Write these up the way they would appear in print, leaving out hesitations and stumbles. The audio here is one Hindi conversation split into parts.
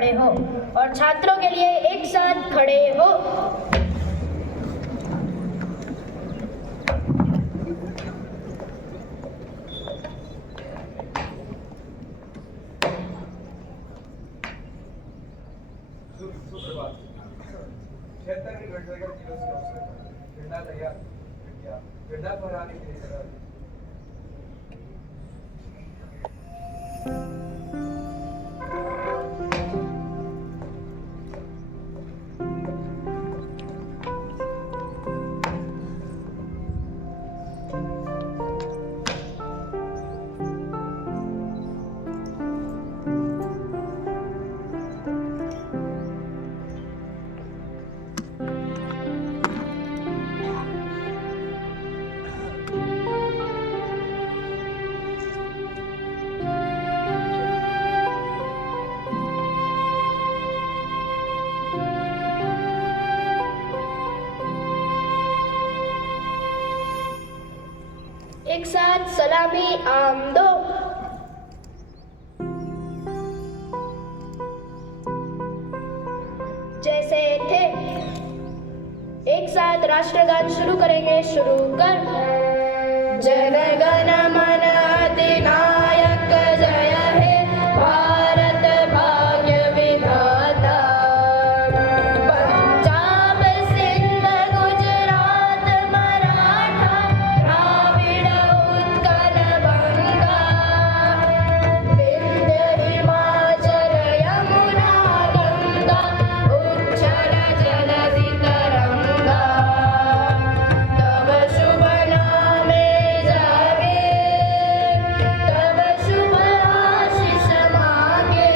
खड़े हो और छात्रों के लिए एक साथ खड़े हो। झंडा फहराने के लिए एक साथ सलामी आमदो। जैसे थे एक साथ राष्ट्रगान शुरू करेंगे। शुरू कर। जन गण मन अधिनायक जय हे भारत भाग्य विधाता। पंजाब सिंध गुजरात मराठा द्राविड़ उत्कल बंगा। विंध्य हिमाचल यमुना गंगा उच्छल जलधि तरंगा। तब शुभ नामे जागे तब शुभ आशीष मांगे।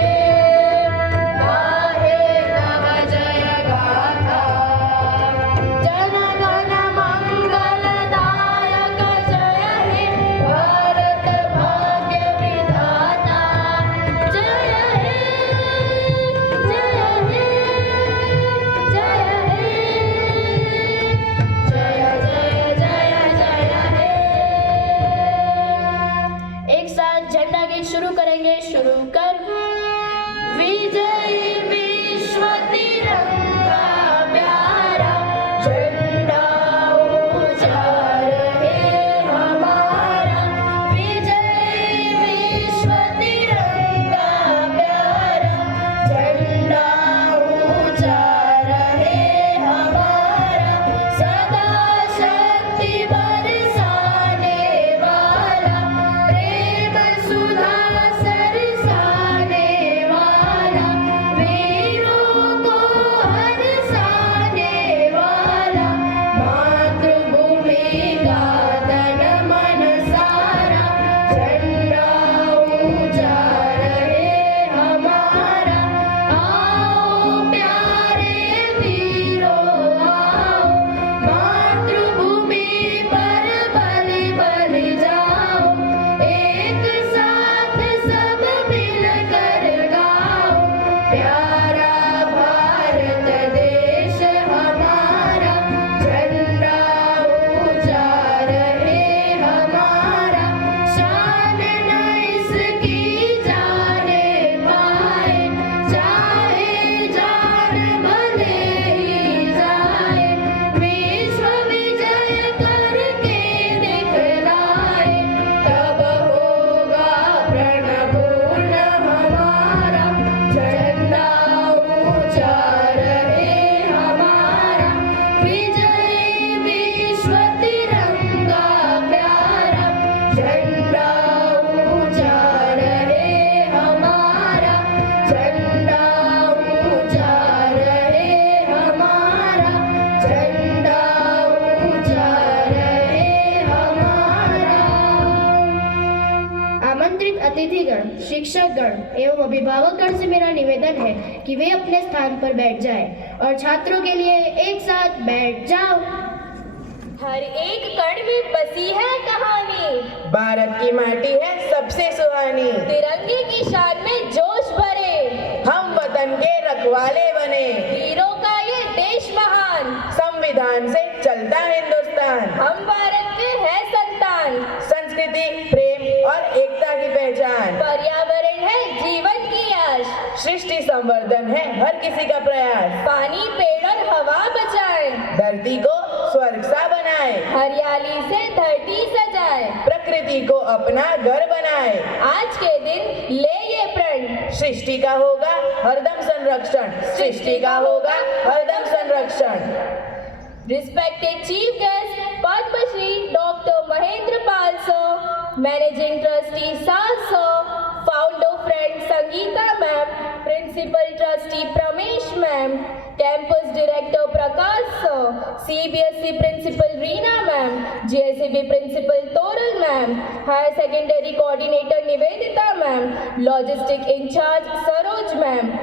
गाहे तब जय गाथा। जन गण मंगल दायक जय हे भारत भाग्य विधाता। जय हे जय हे जय हे जय जय जय जय हे। एक साथ झंडा गीत शुरू करेंगे। शुरू कर। विजय विश्व तिरंगा प्यारा झंडा ऊंचा रहे हमारा। विजय विश्व तिरंगा प्यारा झंडा ऊंचा रहे हमारा। सदा शक्ति बरसाने वाला प्रेम सुधा सरसाने वाला। वीरों को हरसाने वाला। मातृभूमि का तन मन सारा झंडा ऊंचा रहे हमारा। आओ प्यारे वीरों आओ मातृभूमि पर बलि बलि जाओ। एक साथ सब मिलकर गाओ। प्यारा भारत देश हमारा झंडा ऊंचा रहे हमारा। शान न इसकी जाने पाए चाहे जान भले ही जाए। विश्व विजय करके दिखलाए तब होगा प्रणपूर्ण हमारा। झंडा ऊंचा रहे हमारा। विजय विश्व तिरंगा प्यारा झंडा ऊंचा रहे हमारा। झंडा ऊंचा रहे हमारा। झंडा ऊंचा रहे हमारा। आमंत्रित अतिथिगण, शिक्षकगण एवं अभिभावकगण से मेरा निवेदन है कि वे अपने स्थान पर बैठ जाएं और छात्रों के लिए एक साथ बैठ जाओ। हर एक कण में बसी है कहानी। भारत की माटी है सबसे सुहानी। तिरंगे की शान में जोश भरे हम वतन के रखवाले बने। वीरों का ये देश महान। संविधान से चलता हिंदुस्तान। हम भारत के हैं संतान। संस्कृति, प्रेम और एकता की पहचान। पर्यावरण है जीवन की आश। सृष्टि संवर्धन है हर किसी का प्रयास। पानी, पेड़ और हवा बचाए, धरती को स्वर्ग सा बनाए, हरियाली से धरती सजाए, प्रकृति को अपना घर बनाए। आज के दिन ले ये प्रण, सृष्टि का होगा हरदम संरक्षण, सृष्टि का होगा हरदम संरक्षण। Respected Chief Guest Padma Shri Dr. Mahendra Pal Sir, Managing Trustee Sar Sir, Founder Friend Sangeeta Ma'am, Principal Trustee Pramesh Ma'am, Campus Director Prakash Sir, CBSE Principal Reena Ma'am, JSEB Principal Toral Ma'am, Higher Secondary Coordinator Nivedita Ma'am, Logistic In Charge Saroj Ma'am,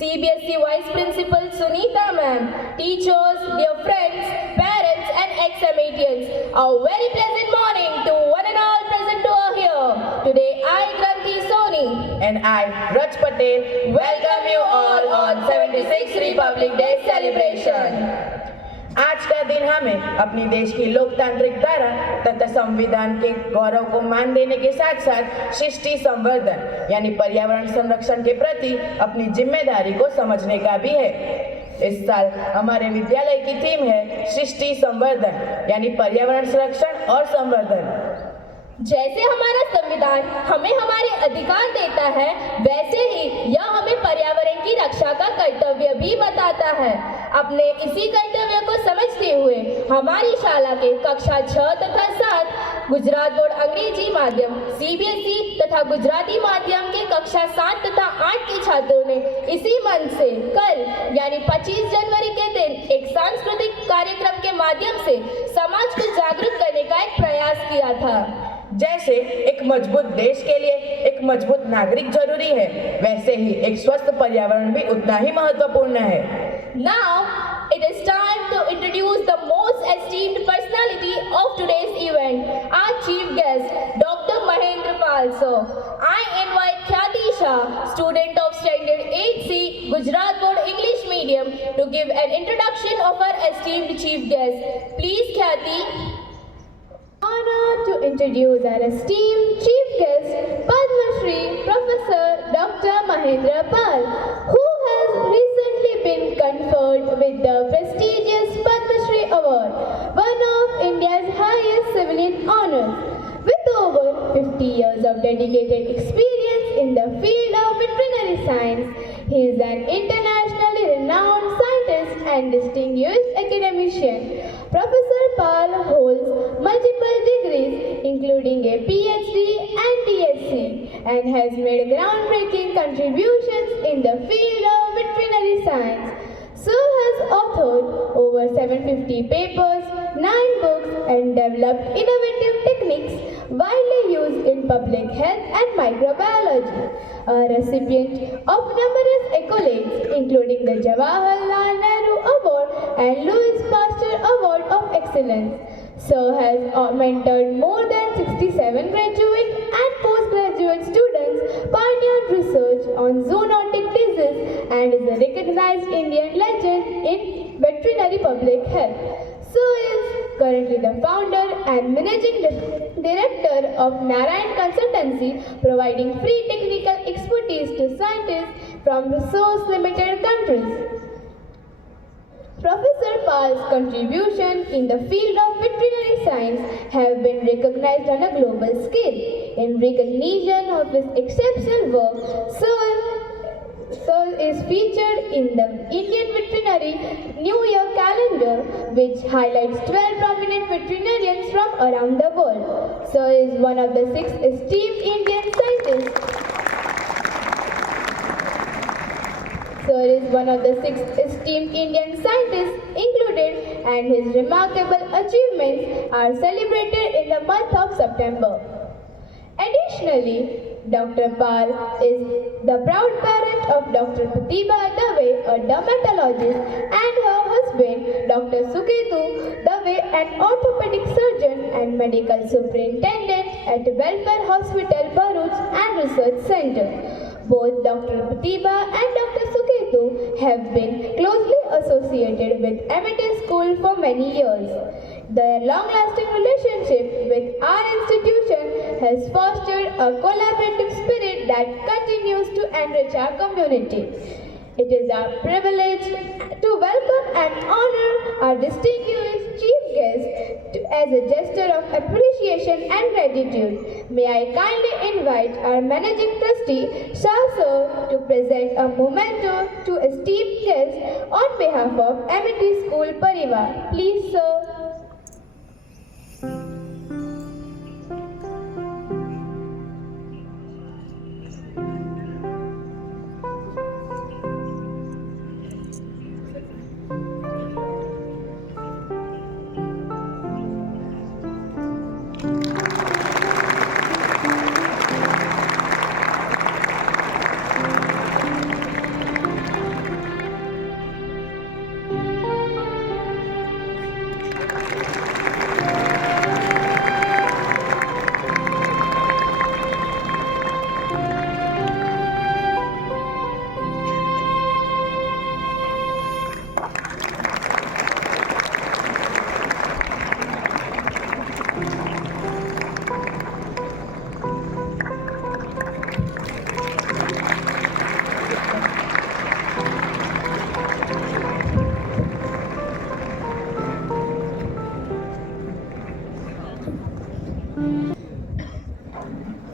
CBSE Vice Principal Sunita Ma'am, teachers, dear friends, parents and ex-Amatians, a very pleasant morning to one and all present who are here. Today I, Granthi Soni, And I, Raj Patel, welcome you all on 76th Republic Day celebration. आज का दिन हमें अपनी देश की लोकतांत्रिक धारा तथा संविधान के गौरव को मान देने के साथ साथ सृष्टि संवर्धन यानी पर्यावरण संरक्षण के प्रति अपनी जिम्मेदारी को समझने का भी है। इस साल हमारे विद्यालय की थीम है सृष्टि संवर्धन यानी पर्यावरण संरक्षण और संवर्धन। जैसे हमारा संविधान हमें हमारे अधिकार देता है, वैसे ही यह हमें पर्यावरण की रक्षा का कर्तव्य भी बताता है। अपने इसी कर्तव्य को समझते हुए हमारी शाला के कक्षा 6 तथा 7 गुजरात बोर्ड अंग्रेजी माध्यम CBSE तथा गुजराती माध्यम के कक्षा 7 तथा 8 के छात्रों ने इसी मंच से कल यानी 25 जनवरी के दिन एक सांस्कृतिक कार्यक्रम के माध्यम से समाज को जागरूक करने का एक प्रयास किया था। जैसे एक मजबूत देश के लिए एक मजबूत नागरिक जरूरी है, वैसे ही एक स्वस्थ पर्यावरण भी उतना ही महत्वपूर्ण है। Now it is time to introduce the most esteemed personality of today's event, our chief guest, Dr. Mahendra Pal Sir. I invite Khyati Shah, student of standard 8C, Gujarat Board English Medium, to give an introduction of our esteemed chief guest. Please, Khyati. Honor to introduce our esteemed chief guest, Padma Shri Professor Dr. Mahendra Pal, who has recently been conferred with the prestigious Padma Shri Award, one of India's highest civilian honors. With over 50 years of dedicated experience in the field of veterinary science, he is an internationally renowned scientist and distinguished academician. Professor Pal holds multiple degrees, including a PhD and DSc, and has made groundbreaking contributions in the field of veterinary science. Sir has authored over 750 papers, 9 books, and developed innovative techniques widely used in public health and microbiology. A recipient of numerous accolades, including the Jawaharlal Nehru Award and Louis Pasteur Award of Excellence. Sir has mentored more than 67 graduate and postgraduate students, pioneered research on zoonotic disease, and is a recognized Indian legend in veterinary public health. Sir is currently the founder and managing director of Narayan Consultancy, providing free technical expertise to scientists from resource-limited countries. Professor Pal's contribution in the field of veterinary science have been recognized on a global scale. In recognition of his exceptional work, Sir is featured in the Indian Veterinary New Year calendar, which highlights 12 prominent veterinarians from around the world. Sir is one of the 6 esteemed Indian scientists. Sir is one of the 6 esteemed Indian scientists included, and his remarkable achievements are celebrated in the month of September. Additionally, Dr. Pal is the proud parent of Dr. Pratibha Dave, a dermatologist, and her husband, Dr. Suketu Dave, an orthopedic surgeon and medical superintendent at Welfare Hospital, Bharuch and Research Center. Both Dr. Pratibha and Dr. Suketu have been closely associated with Amity School for many years. Their long-lasting relationship with our institution has fostered a collaborative spirit that continues to enrich our community. It is our privilege to welcome and honor our distinguished chief guest as a gesture of appreciation and gratitude. May I kindly invite our managing trustee, Shah Sir, to present a memento to esteemed guests on behalf of Amity School Parivar. Please, sir.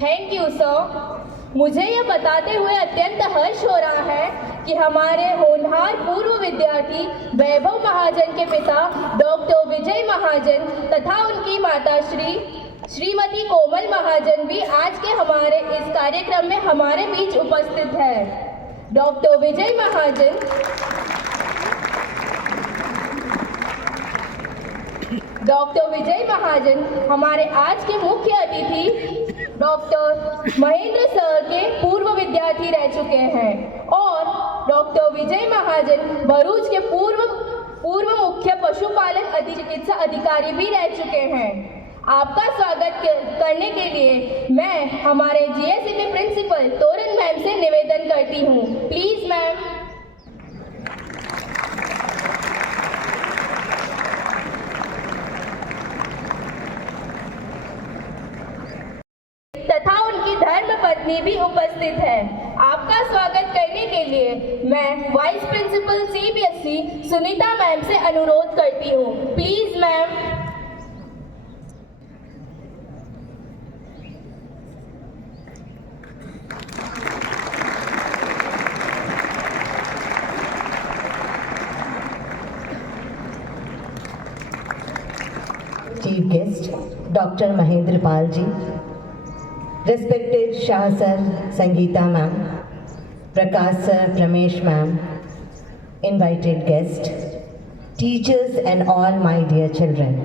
Thank you sir. मुझे यह बताते हुए अत्यंत हर्ष हो रहा है कि हमारे होनहार पूर्व विद्यार्थी वैभव महाजन के पिता डॉक्टर विजय महाजन तथा उनकी माता श्रीमती कोमल महाजन भी आज के हमारे इस कार्यक्रम में हमारे बीच उपस्थित है। डॉक्टर विजय महाजन हमारे आज के मुख्य अतिथि डॉक्टर महेंद्र सर के पूर्व विद्यार्थी रह चुके हैं और डॉक्टर विजय महाजन भरूच के पूर्व मुख्य पशुपालन चिकित्सा अधिकारी भी रह चुके हैं। आपका स्वागत करने के लिए मैं हमारे जीएससीबी प्रिंसिपल तोरण मैम से निवेदन करती हूँ। Please ma'am. तथा उनकी धर्म पत्नी भी उपस्थित है। आपका स्वागत करने के लिए मैं vice principal CBSE Sunita ma'am से अनुरोध करती हूँ। Please ma'am. Chief guest doctor Mahendra Pal ji, respected Shah sir, Sangeeta ma'am, Prakash sir, Pramesh ma'am, invited guests, teachers and all my dear children.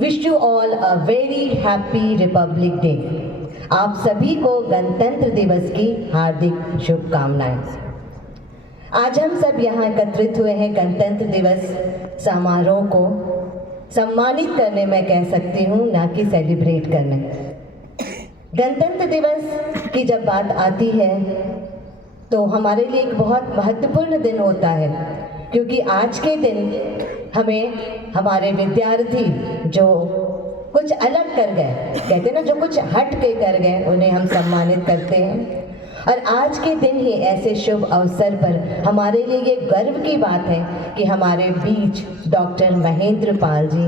Wish you all a very happy Republic Day. आप सभी को गणतंत्र दिवस की हार्दिक शुभकामनाएं। आज हम सब यहाँ एकत्रित हुए हैं गणतंत्र दिवस समारोह को सम्मानित करने में कह सकती हूँ, ना कि सेलिब्रेट करने। गणतंत्र दिवस की जब बात आती है तो हमारे लिए एक बहुत महत्वपूर्ण दिन होता है, क्योंकि आज के दिन हमें हमारे विद्यार्थी जो कुछ अलग कर गए, कहते हैं ना, जो कुछ हट के कर गए, उन्हें हम सम्मानित करते हैं। और आज के दिन ही ऐसे शुभ अवसर पर हमारे लिए ये गर्व की बात है कि हमारे बीच डॉक्टर महेंद्र पाल जी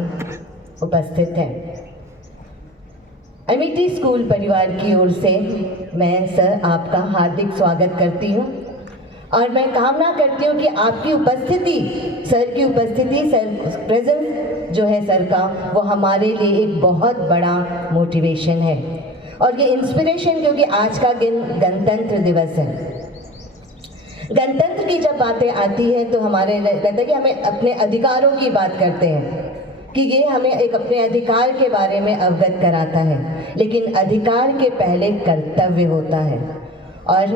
उपस्थित हैं। एमिटी स्कूल परिवार की ओर से मैं सर आपका हार्दिक स्वागत करती हूँ और मैं कामना करती हूँ कि आपकी उपस्थिति, सर की उपस्थिति, सर प्रेजेंस जो है सर का, वो हमारे लिए एक बहुत बड़ा मोटिवेशन है और ये इंस्पिरेशन, क्योंकि आज का दिन गणतंत्र दिवस है। गणतंत्र की जब बातें आती है तो हमारे रहता है कि हमें अपने अधिकारों की बात करते हैं कि ये हमें एक अपने अधिकार के बारे में अवगत कराता है, लेकिन अधिकार के पहले कर्तव्य होता है। और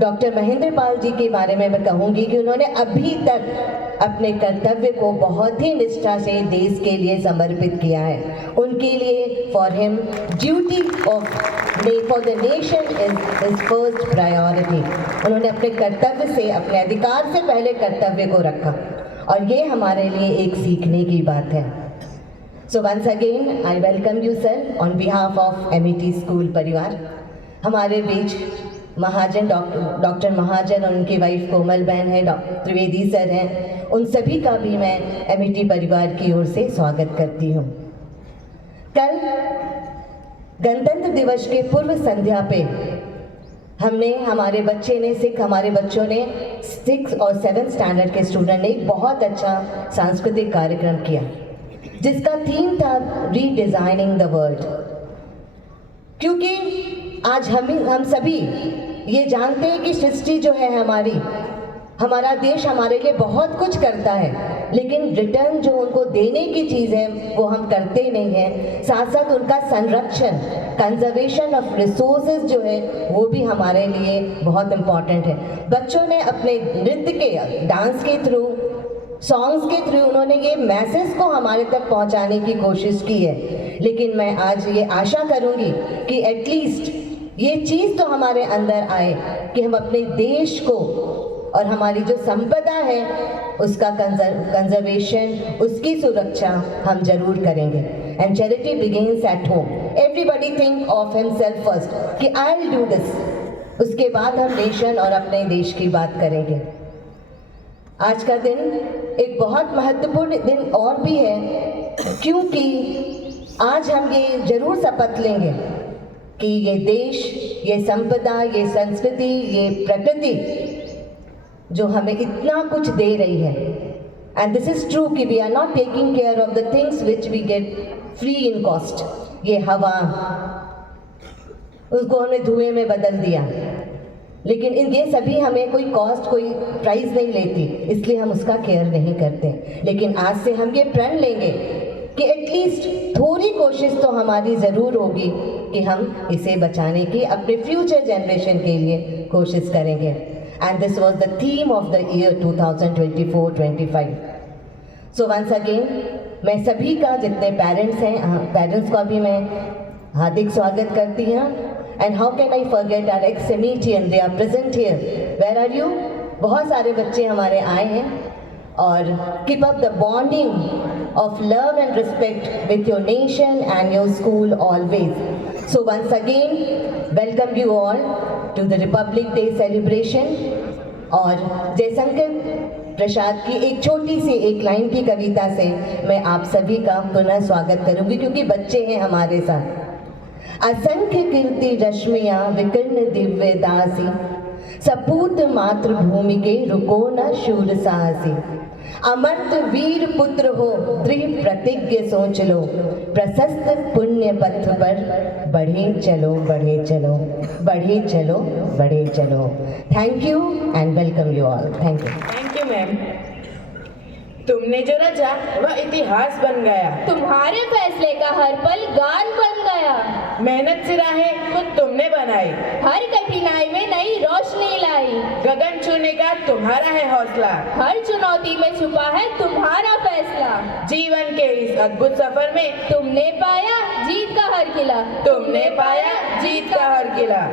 डॉक्टर महेंद्र पाल जी के बारे में मैं कहूँगी कि उन्होंने अभी तक अपने कर्तव्य को बहुत ही निष्ठा से देश के लिए समर्पित किया है। उनके लिए for him duty for the nation is his first priority. उन्होंने अपने कर्तव्य से, अपने अधिकार से पहले कर्तव्य को रखा और ये हमारे लिए एक सीखने की बात है। So once again, I welcome you, sir, on behalf of MET School परिवार। हमारे बीच महाजन डॉक्टर महाजन और उनकी वाइफ कोमल बहन है, डॉक्टर त्रिवेदी सर हैं, उन सभी का भी मैं एमिटी परिवार की ओर से स्वागत करती हूँ। कल गणतंत्र दिवस के पूर्व संध्या पे हमारे बच्चों ने 6 और 7 स्टैंडर्ड के स्टूडेंट ने एक बहुत अच्छा सांस्कृतिक कार्यक्रम किया जिसका थीम था रीडिजाइनिंग द वर्ल्ड। क्योंकि आज हम सभी ये जानते हैं कि सृष्टि जो है हमारा देश हमारे लिए बहुत कुछ करता है, लेकिन रिटर्न जो उनको देने की चीज़ है वो हम करते नहीं हैं। साथ साथ उनका संरक्षण, कंजर्वेशन ऑफ रिसोर्सेज जो है वो भी हमारे लिए बहुत इम्पॉर्टेंट है। बच्चों ने अपने नृत्य के, डांस के थ्रू, सॉन्ग्स के थ्रू उन्होंने ये मैसेज को हमारे तक पहुंचाने की कोशिश की है। लेकिन मैं आज ये आशा करूंगी कि एटलीस्ट ये चीज़ तो हमारे अंदर आए कि हम अपने देश को और हमारी जो संपदा है उसका कंजर्वेशन, उसकी सुरक्षा हम जरूर करेंगे। And charity begins at home. Everybody think of himself first कि आई विल डू दिस, उसके बाद हम नेशन और अपने देश की बात करेंगे। आज का दिन एक बहुत महत्वपूर्ण दिन और भी है, क्योंकि आज हम ये जरूर शपथ लेंगे कि ये देश, ये संपदा, ये संस्कृति, ये प्रकृति जो हमें इतना कुछ दे रही है, एंड दिस इज ट्रू कि we are not taking care of the things which we get free in cost. ये हवा, उसको हमने धुएं में बदल दिया, लेकिन ये सभी हमें कोई कॉस्ट, कोई प्राइस नहीं लेती, इसलिए हम उसका केयर नहीं करते। लेकिन आज से हम ये प्रण लेंगे कि एटलीस्ट थोड़ी कोशिश तो हमारी ज़रूर होगी कि हम इसे बचाने की अपने फ्यूचर जनरेशन के लिए कोशिश करेंगे। And this was the theme of the year 2024-25. So once again, मैं सभी का, जितने पेरेंट्स हैं, पेरेंट्स का भी मैं हार्दिक स्वागत करती हूँ। And how can I forget our ex-Semitian? They are present here. Where are you? बहुत सारे बच्चे हमारे आए हैं और keep up the bonding of love and respect with your nation and your school always. So once again, welcome you all to the Republic Day celebration। और जयशंकर प्रसाद की एक छोटी सी एक लाइन की कविता से मैं आप सभी का पुनः स्वागत करूंगी, क्योंकि बच्चे हैं हमारे साथ। असंख्य कीर्ति रश्मियां विकीर्ण दिव्य दासी, सपूत मातृभूमि के रुको न शूर साहसी। अमर्त वीर पुत्र हो दृढ़ प्रतिज्ञ सोच लो, प्रशस्त पुण्य पथ पर बढ़े चलो, बढ़े चलो, बढ़े चलो, बढ़े चलो। Thank you and welcome you all. Thank you. Thank you ma'am. तुमने जो रचा वह इतिहास बन गया, तुम्हारे फैसले का हर पल गान बन गया। मेहनत से राहें खुद तुमने बनाई, हर कठिनाई में नई रोशनी लाई। गगन छूने का तुम्हारा है हौसला, हर चुनौती में छुपा है तुम्हारा फैसला। जीवन के इस अद्भुत सफर में तुमने पाया जीत का हर किला, तुमने पाया जीत का हर किला।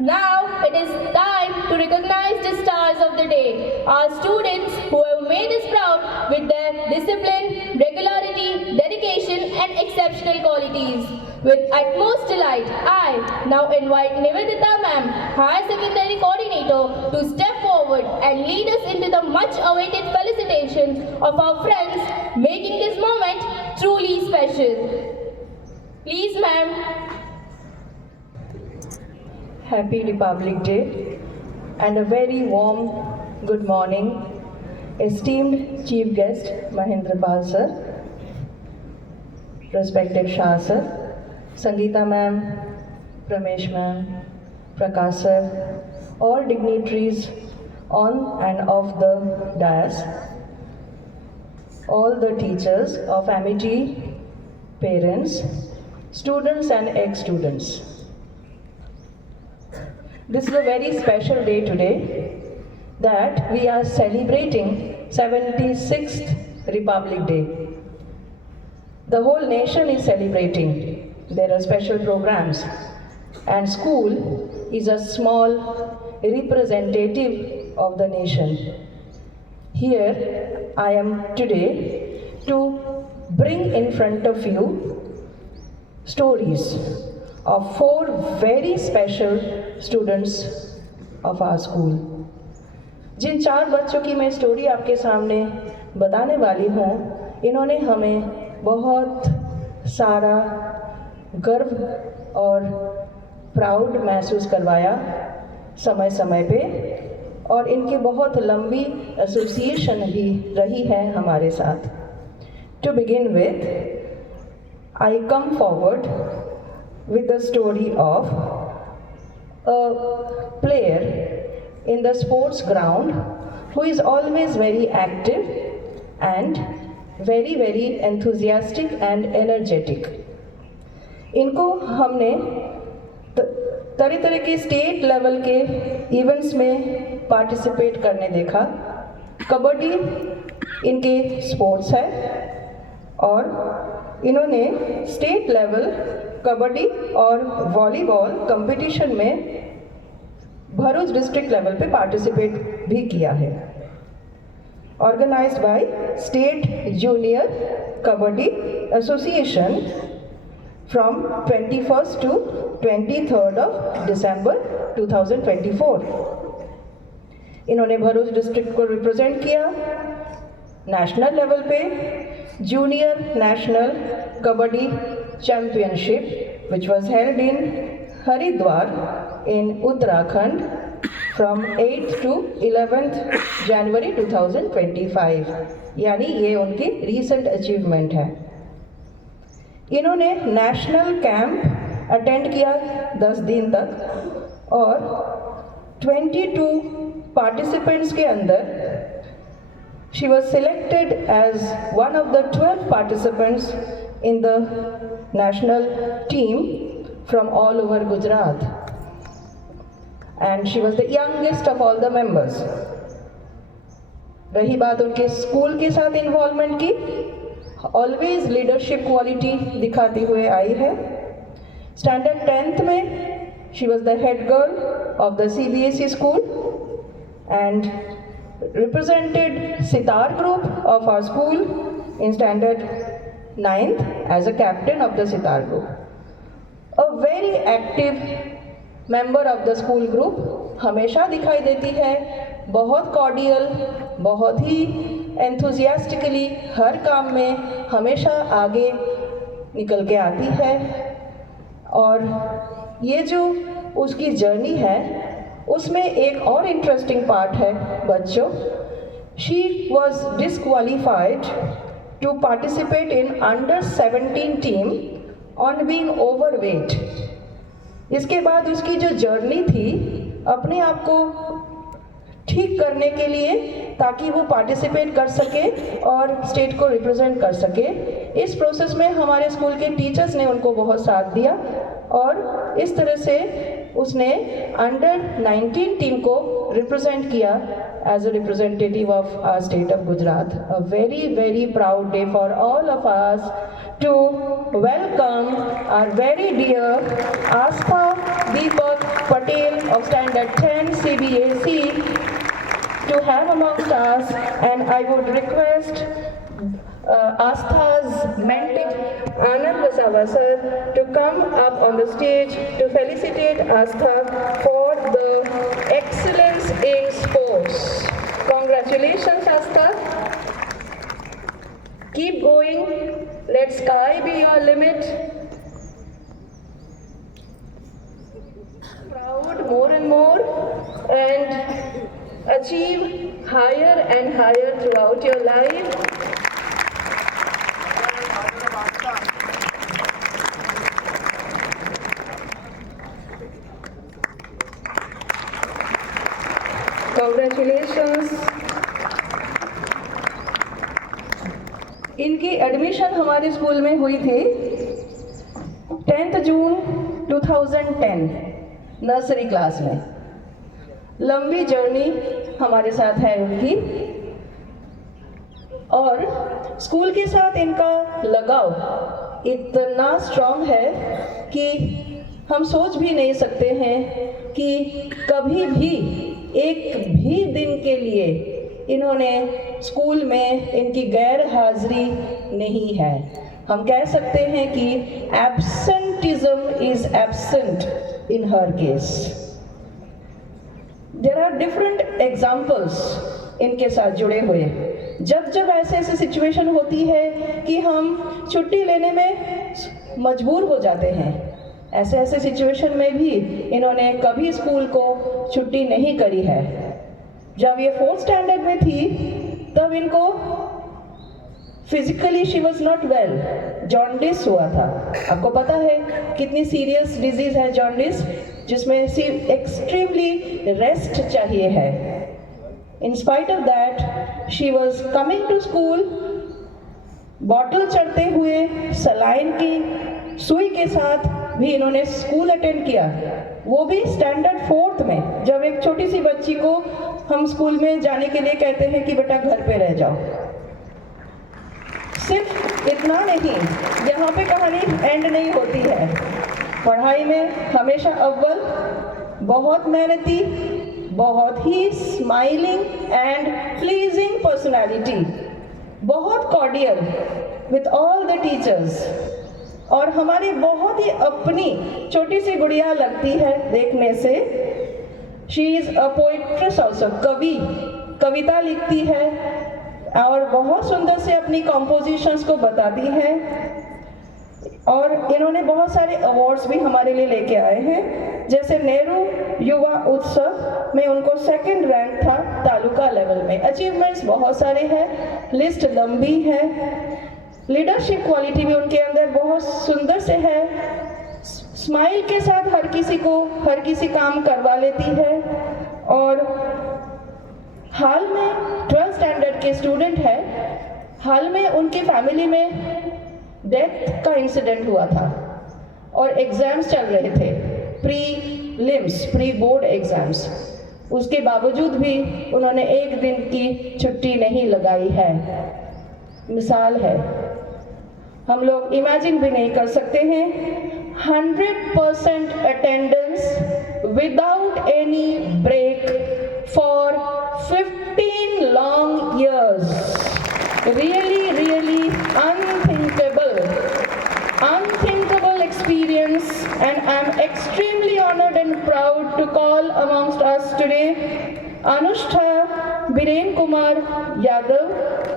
Now it is time to recognize the stars of the day, our students who have made us proud with their discipline, regularity, dedication and exceptional qualities. With utmost delight, I now invite Nivedita ma'am, Higher Secondary Coordinator, to step forward and lead us into the much awaited felicitations of our friends, making this moment truly special. Please ma'am. Happy Republic Day and a very warm good morning, esteemed Chief Guest Mahendra Pal sir, respected Shah sir, Sangeeta ma'am, Pramesh ma'am, Prakash sir, all dignitaries on and off the dais, all the teachers of Amity, parents, students and ex-students. This is a very special day today that we are celebrating 76th Republic Day. The whole nation is celebrating. There are special programs and school is a small representative of the nation. Here I am today to bring in front of you stories of 4 very special students of our school. जिन 4 बच्चों की मैं स्टोरी आपके सामने बताने वाली हूँ, इन्होंने हमें बहुत सारा गर्व और प्राउड महसूस करवाया समय समय पे, और इनकी बहुत लंबी एसोसिएशन भी रही है हमारे साथ. To begin with, I come forward with the story of a player in the sports ground who is always very active and very enthusiastic and energetic. इनको हमने तरह तरह के स्टेट लेवल के इवेंट्स में पार्टिसिपेट करने देखा. कबड्डी इनके स्पोर्ट्स है और इन्होंने स्टेट लेवल कबड्डी और वॉलीबॉल कंपटीशन में भरूच डिस्ट्रिक्ट लेवल पे पार्टिसिपेट भी किया है. Organised by state junior kabaddi association from 21st to 23rd of December 2024. इन्होंने भरूच डिस्ट्रिक्ट को रिप्रेजेंट किया. नेशनल लेवल पे junior national kabaddi championship which was held in Haridwar in Uttarakhand from 8th to 11th January 2025. यानी ये उनकी recent achievement है. इन्होंने नेशनल कैंप अटेंड किया 10 दिन तक और 22 पार्टिसिपेंट्स के अंदर she was selected as one of the 12 participants in the national team from all over Gujarat. And she was the youngest of all the members. रही बात उनके स्कूल के साथ इन्वॉल्वमेंट की, ऑलवेज लीडरशिप क्वालिटी दिखाती हुए आई है. स्टैंडर्ड 10th में she was the head girl of the CBSE school and represented sitar group of our school in standard 9th as a captain of the sitar group. A very active member of the school group, हमेशा दिखाई देती है बहुत कॉर्डियल, बहुत ही एंथुजियास्टिकली हर काम में हमेशा आगे निकल के आती है. और ये जो उसकी जर्नी है उसमें एक और इंटरेस्टिंग पार्ट है बच्चों. She was disqualified to participate in under 17 team on being overweight. इसके बाद उसकी जो जर्नी थी अपने आप को ठीक करने के लिए ताकि वो पार्टिसिपेट कर सके और स्टेट को रिप्रेजेंट कर सके, इस प्रोसेस में हमारे स्कूल के टीचर्स ने उनको बहुत साथ दिया और इस तरह से उसने अंडर 19 टीम को रिप्रेजेंट किया as a representative of our state of Gujarat. A very proud day for all of us to welcome our very dear Astha Deepak Patel of Standard 10 CBSE to have amongst us, and I would request Astha's mentor Anand Vasava sir to come up on the stage to felicitate Astha for the excellence in sports. Congratulations Astha. Keep going. Let sky be your limit. Proud more and more and achieve higher and higher throughout your life. Congratulations. इनकी एडमिशन हमारे स्कूल में हुई थी 10th जून 2010 नर्सरी क्लास में. लंबी जर्नी हमारे साथ है उनकी और स्कूल के साथ इनका लगाव इतना स्ट्रॉन्ग है कि हम सोच भी नहीं सकते हैं कि कभी भी एक भी दिन के लिए इन्होंने स्कूल में इनकी गैर हाजिरी नहीं है. हम कह सकते हैं कि एब्सेंटिज्म इज एब्सेंट इन हर case. There are different examples इनके साथ जुड़े हुए। जब जब ऐसे सिचुएशन होती है कि हम छुट्टी लेने में मजबूर हो जाते हैं, ऐसे सिचुएशन में भी इन्होंने कभी स्कूल को छुट्टी नहीं करी है। जब ये 4th स्टैंडर्ड में थी तब इनको physically she was not well, jaundice हुआ था। आपको पता है कितनी सीरियस डिजीज है जॉन्डिस, जिसमें सिर्फ एक्सट्रीमली रेस्ट चाहिए है। In spite of that she was coming to school, bottle चढ़ते हुए सलाइन की सुई के साथ भी इन्होंने स्कूल अटेंड किया, वो भी स्टैंडर्ड 4th में। जब एक छोटी सी बच्ची को हम स्कूल में जाने के लिए कहते हैं कि बेटा घर पे रह जाओ। सिर्फ इतना नहीं, यहाँ पे कहानी एंड नहीं होती है। पढ़ाई में हमेशा अव्वल, बहुत मेहनती, बहुत ही स्माइलिंग एंड प्लीजिंग पर्सनालिटी, बहुत cordial with all the teachers, और हमारी बहुत ही अपनी छोटी सी गुड़िया लगती है देखने से। शी इज़ अ पोइट्रेस ऑल्सो, कविता लिखती है और बहुत सुंदर से अपनी कॉम्पोजिशंस को बताती है। और इन्होंने बहुत सारे अवार्ड्स भी हमारे लिए लेके आए हैं, जैसे नेहरू युवा उत्सव में उनको 2nd रैंक था तालुका लेवल में। अचीवमेंट्स बहुत सारे हैं, लिस्ट लंबी है। लीडरशिप क्वालिटी भी उनके अंदर बहुत सुंदर से है। स्माइल के साथ हर किसी काम करवा लेती है। और हाल में 12th स्टैंडर्ड के स्टूडेंट है, हाल में उनकी फैमिली में डेथ का इंसिडेंट हुआ था और एग्जाम्स चल रहे थे, प्री बोर्ड एग्जाम्स। उसके बावजूद भी उन्होंने एक दिन की छुट्टी नहीं लगाई है। मिसाल है, हम लोग इमेजिन भी नहीं कर सकते हैं। 100% attendance without any break for 15 long years. Really unthinkable experience, and I'm extremely honored and proud to call amongst us today Anushka Biren Kumar Yadav,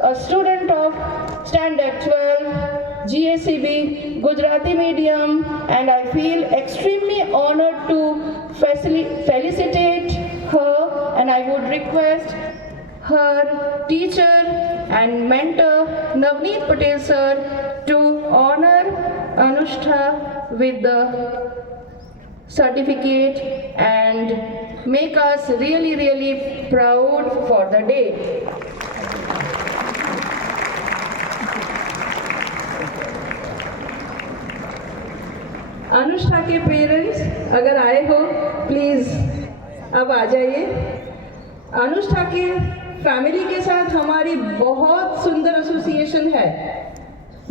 a student of Standard 12 GACB Gujarati medium, and I feel extremely honored to felicitate her, and I would request her teacher and mentor Navneet Patel sir to honor Anushka with the certificate and make us really proud for the day. Anushka के पेरेंट्स अगर आए हो प्लीज अब आ जाइए। अनुष्का के फैमिली के साथ हमारी बहुत सुंदर एसोसिएशन है।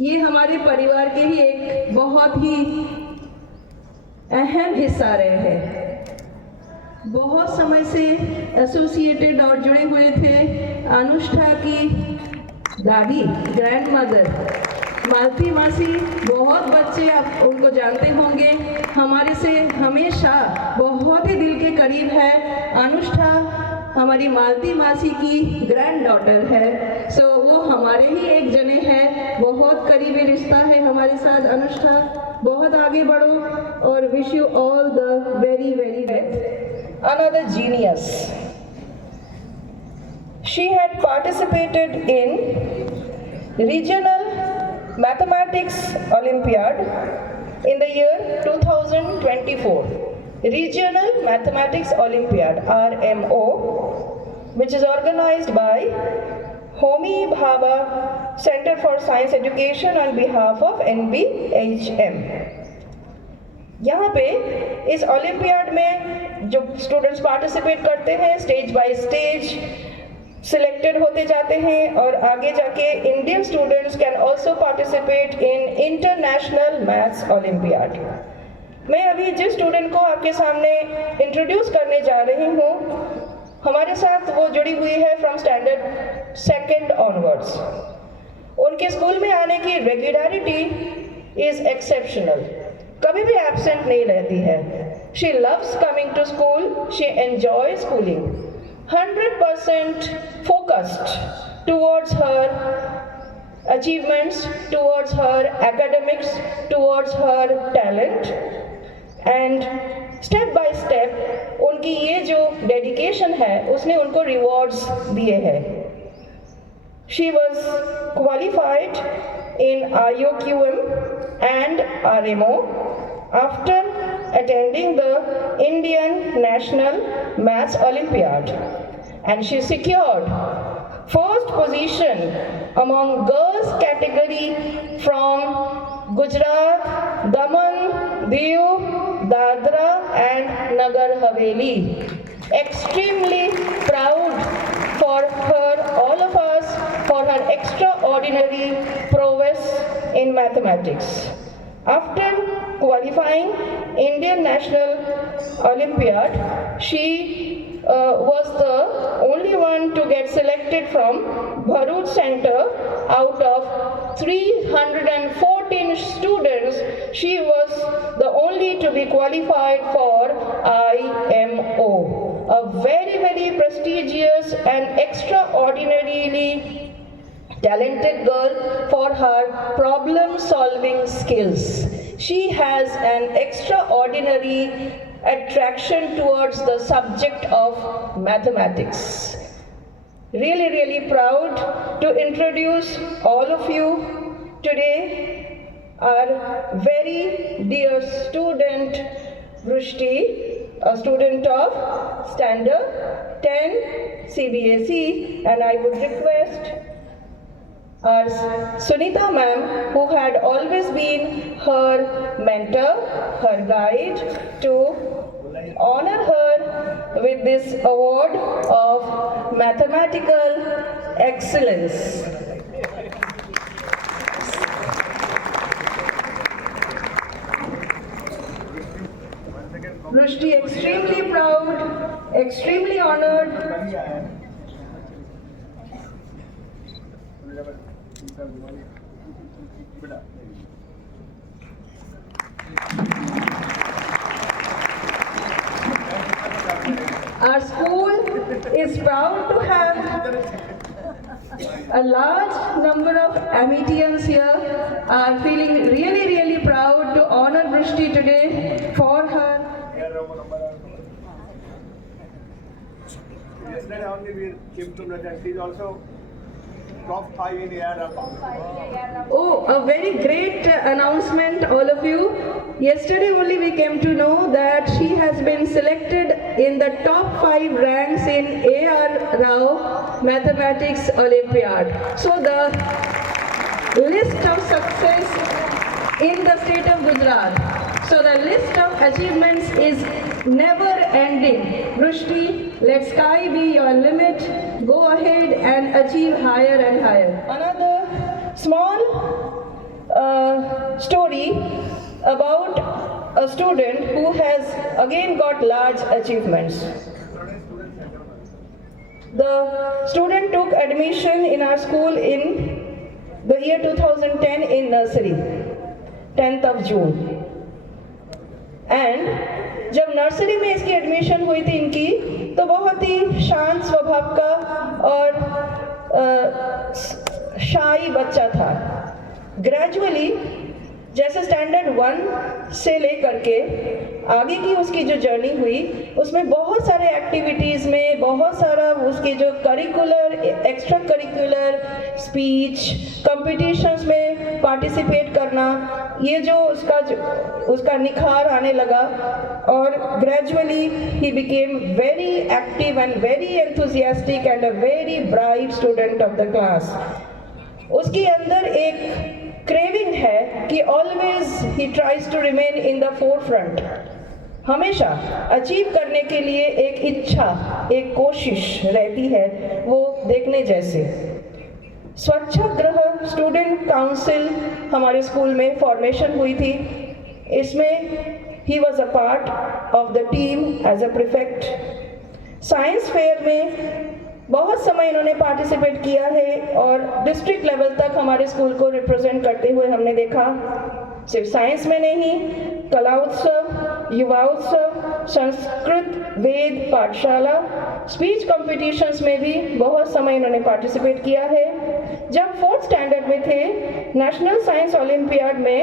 ये हमारे परिवार के ही एक बहुत ही अहम हिस्सा रहे हैं। बहुत समय से एसोसिएटेड और जुड़े हुए थे। अनुष्का की दादी, ग्रैंड मदर मालती मासी, बहुत बच्चे आप उनको जानते होंगे, हमारे से हमेशा बहुत ही दिल के करीब है। अनुष्का हमारी मालती मासी की ग्रैंड डॉटर है, सो वो हमारे ही एक जने हैं। बहुत करीबी रिश्ता है हमारे साथ। अनुष्का बहुत आगे बढ़ो और wish you all the very best. Another genius. She had participated in regional mathematics Olympiad in the year 2024. Regional Mathematics Olympiad RMO, which is organized by Homi Bhabha Center for Science Education on behalf of NBHM. यहाँ पे इस ओलंपियाड में जो स्टूडेंट्स पार्टिसिपेट करते हैं स्टेज बाय स्टेज सिलेक्टेड होते जाते हैं और आगे जाके Indian students can also participate in international maths olympiad. मैं अभी जिस स्टूडेंट को आपके सामने इंट्रोड्यूस करने जा रही हूँ, हमारे साथ वो जुड़ी हुई है फ्रॉम स्टैंडर्ड 2nd ऑनवर्ड्स। उनके स्कूल में आने की रेगुलरिटी इज एक्सेप्शनल, कभी भी एब्सेंट नहीं रहती है। She loves coming to school. She enjoys schooling. 100% focused towards her achievements, towards her academics, towards her talent. And step by step उनकी ये जो डेडिकेशन है उसने उनको रिवॉर्ड्स दिए हैं. She was qualified in IOQM and RMO after attending the Indian National Maths Olympiad, and she secured first position among girls category from Gujarat, Daman, Diu, Dadra and Nagar Haveli. Extremely proud for her, all of us, for her extraordinary prowess in mathematics. After qualifying Indian National Olympiad, she was the only one to get selected from Bharuch Center. Out of 314 students, she was the only to be qualified for IMO. A very, very prestigious and extraordinarily talented girl for her problem solving skills. She has an extraordinary attraction towards the subject of mathematics. Really, really proud to introduce all of you today our very dear student Vrishti, a student of Standard 10 CBSE, and I would request our Sunita ma'am, who had always been her mentor, her guide, to honor her with this award of mathematical excellence. Vrishti, extremely proud, extremely honored. Our school is proud to have a large number of Amitians here, are feeling really, really proud to honor Vrishti today for her. Yesterday only we came to know that she is also top 5 in AR. Oh, a very great announcement, all of you. Yesterday only we came to know that she has been selected in the top 5 ranks in AR Rao Mathematics Olympiad. So the list of success in the state of Gujarat. So the list of achievements is never ending. Vrishti, let sky be your limit. Go ahead and achieve higher and higher. Another small story about a student who has again got large achievements. The student took admission in our school in the year 2010 in nursery, 10th of June. And जब नर्सरी में इसकी एडमिशन हुई थी इनकी, तो बहुत ही शांत स्वभाव का और शाई बच्चा था. ग्रेजुअली जैसे स्टैंडर्ड 1 से लेकर के आगे की उसकी जो जर्नी हुई, उसमें बहुत सारे एक्टिविटीज़ में बहुत सारा उसके जो curricular, extra curricular, speech competitions में पार्टिसिपेट करना, ये जो उसका निखार आने लगा. और ग्रेजुअली ही became very active and very enthusiastic and a very bright student of the class. उसके अंदर एक क्रेविंग है कि ऑलवेज ही tries to remain in the forefront. हमेशा अचीव करने के लिए एक इच्छा, एक कोशिश रहती है, वो देखने जैसे. स्वच्छाग्रह स्टूडेंट काउंसिल हमारे स्कूल में फॉर्मेशन हुई थी. इसमें ही was a part of the team as a prefect. Science fair में बहुत समय इन्होंने पार्टिसिपेट किया है और डिस्ट्रिक्ट लेवल तक हमारे स्कूल को रिप्रेजेंट करते हुए हमने देखा. सिर्फ साइंस में नहीं, कला उत्सव, युवा उत्सव, संस्कृत वेद पाठशाला, स्पीच कॉम्पिटिशन्स में भी बहुत समय इन्होंने पार्टिसिपेट किया है। जब 4th स्टैंडर्ड में थे, नेशनल साइंस ओलंपियाड में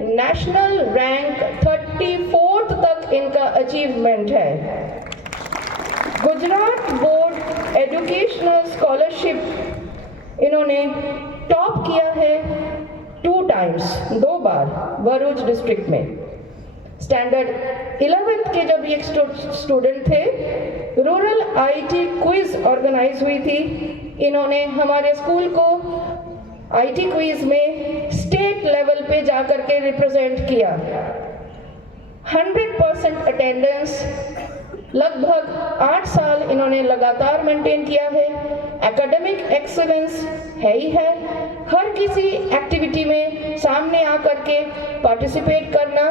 नेशनल रैंक 34th तक इनका अचीवमेंट है। गुजरात बोर्ड एजुकेशनल स्कॉलरशिप इन्होंने टॉप किया है 2 टाइम्स, 2 बार भरूच डिस्ट्रिक्ट में। स्टैंडर्ड 11th के जब ये स्टूडेंट थे, रूरल आईटी क्विज ऑर्गेनाइज हुई थी। इन्होंने हमारे स्कूल को आईटी क्विज में स्टेट लेवल पे जाकर के रिप्रेजेंट किया। 100% अटेंडेंस लगभग 8 साल इन्होंने लगातार मेंटेन किया है। एकेडमिक एक्सीलेंस है ही है, हर किसी एक्टिविटी में सामने आकर के पार्टिसिपेट करना।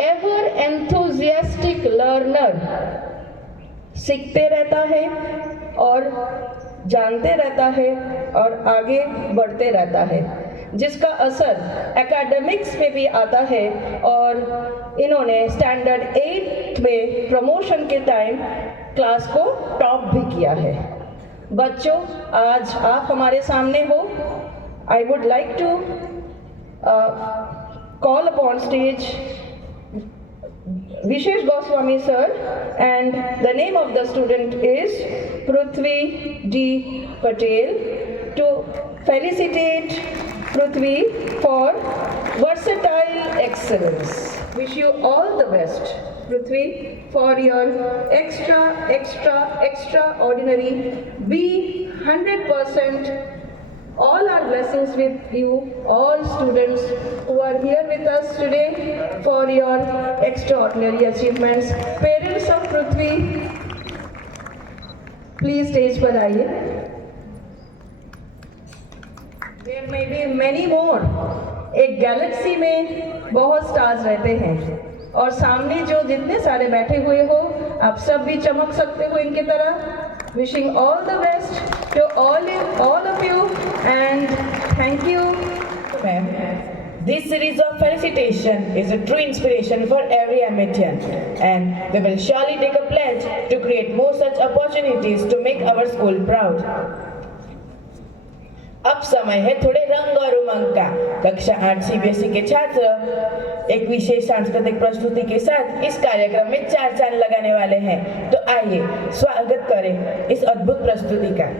एवर एंथुजियास्टिक लर्नर, सीखते रहता है और जानते रहता है और आगे बढ़ते रहता है, जिसका असर एकेडमिक्स पे भी आता है। और इन्होंने स्टैंडर्ड 8 में प्रमोशन के टाइम क्लास को टॉप भी किया है। बच्चों, आज आप हमारे सामने हो। I would like to call upon stage Vishesh Goswami sir, and the name of the student is Prithvi D. Patel, to felicitate Prithvi for versatile excellence. Wish you all the best, Prithvi, for your extraordinary. Be 100%. All our blessings with you, all students who are here with us today, for your extraordinary achievements. Parents of Prithvi, please stage पर आइए. There may be many more. एक गैलेक्सी में बहुत स्टार्स रहते हैं और सामने जो जितने सारे बैठे हुए हो, आप सब भी चमक सकते हो इनकी तरह. Wishing all the best to all of you, and thank you. Ma'am, this series of felicitation is a true inspiration for every Amithian, and we will surely take a pledge to create more such opportunities to make our school proud. अब समय है थोड़े रंग और उमंग का। कक्षा 8 CBSE के छात्र एक विशेष सांस्कृतिक प्रस्तुति के साथ इस कार्यक्रम में 4 चांद लगाने वाले हैं। तो आइए स्वागत करें इस अद्भुत प्रस्तुति का।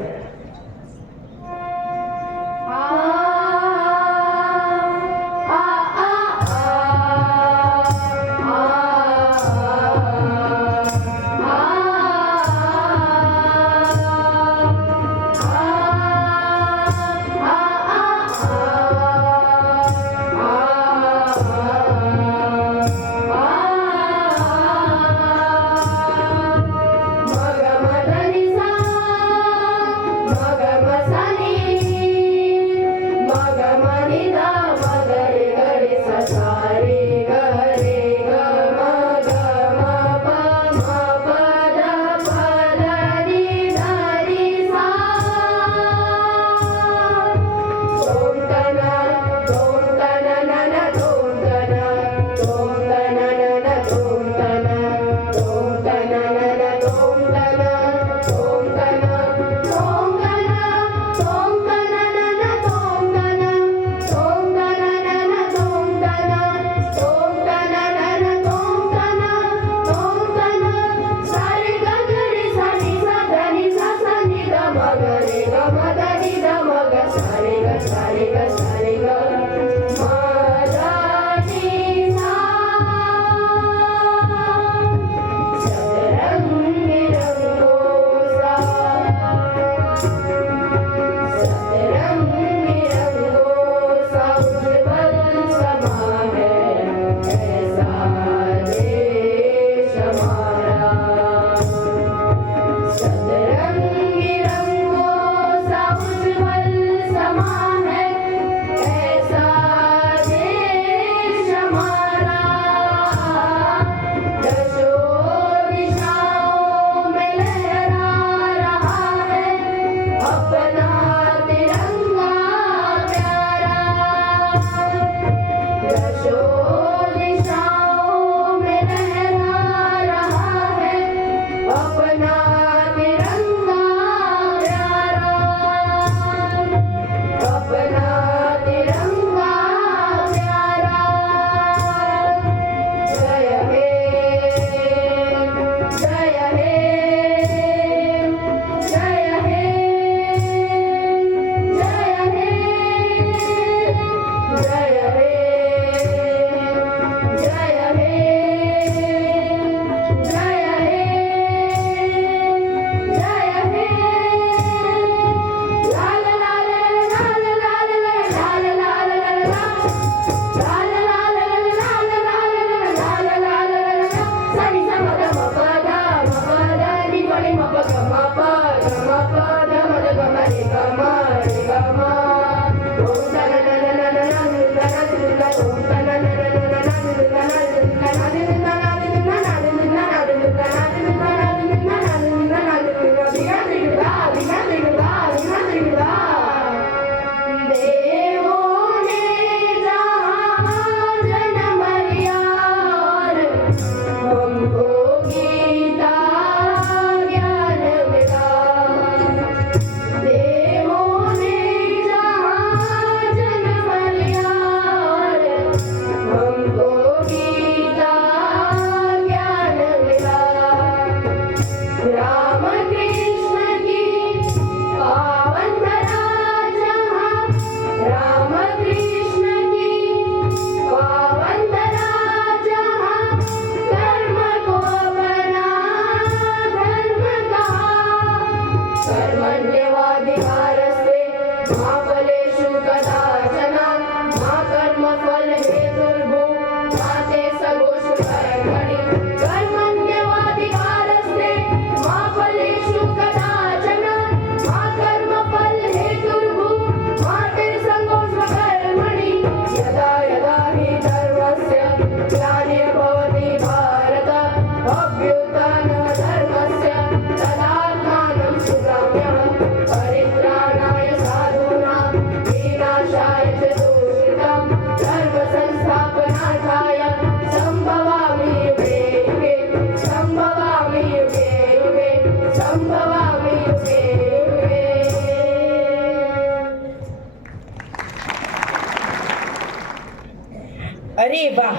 अरे वाह,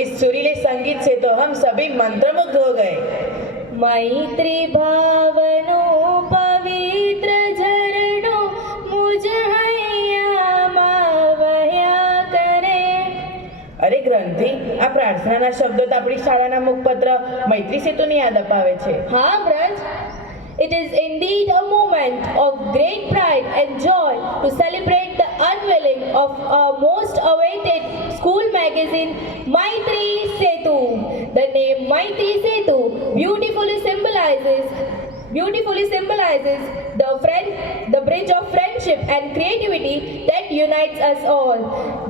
इस सुरीले संगीत से तो हम सभी मंत्रमुग्ध हो गए। मैत्री भावनो पवित्र झरणो मुझ हૈયામાં વહ્યા કરે। અરે ગ્રંથિ, આ પ્રાર્થનાના શબ્દો તો આપણી શાળાના મુખપત્ર મૈત્રી સેતુની યાદ અપાવે છે। हाँ Braj, it is indeed a moment of great pride and joy to celebrate the unveiling of our most awaited school magazine, Maitri Setu. The name Maitri Setu beautifully symbolizes the bridge of friendship and creativity that unites us all.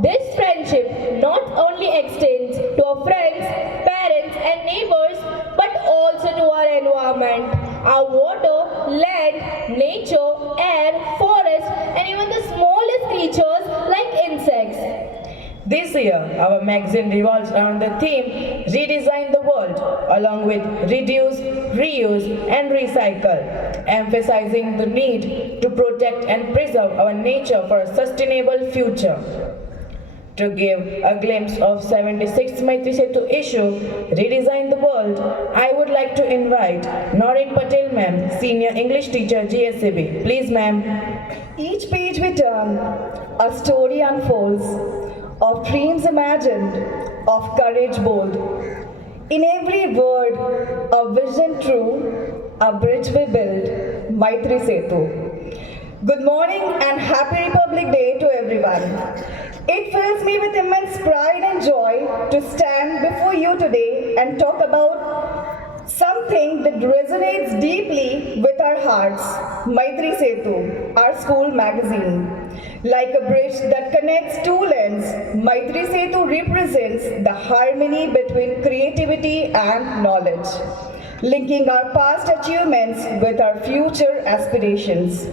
This friendship not only extends to our friends, parents and neighbors, but also to our environment, our water, land, nature, air, forest, and even the smallest creatures like insects. This year, our magazine revolves around the theme Redesign the World, along with Reduce, Reuse and Recycle, emphasizing the need to protect and preserve our nature for a sustainable future. To give a glimpse of 76th Maitri Setu issue, Redesign the World, I would like to invite Noreen Patel ma'am, Senior English Teacher, GSCB. Please ma'am. Each page we turn, a story unfolds, of dreams imagined, of courage bold. In every word, a vision true, a bridge we build, Maitri Setu. Good morning and happy Republic Day to everyone. It fills me with immense pride and joy to stand before you today and talk about something that resonates deeply with our hearts, Maitri Setu, our school magazine. Like a bridge that connects two lands, Maitri Setu represents the harmony between creativity and knowledge, linking our past achievements with our future aspirations.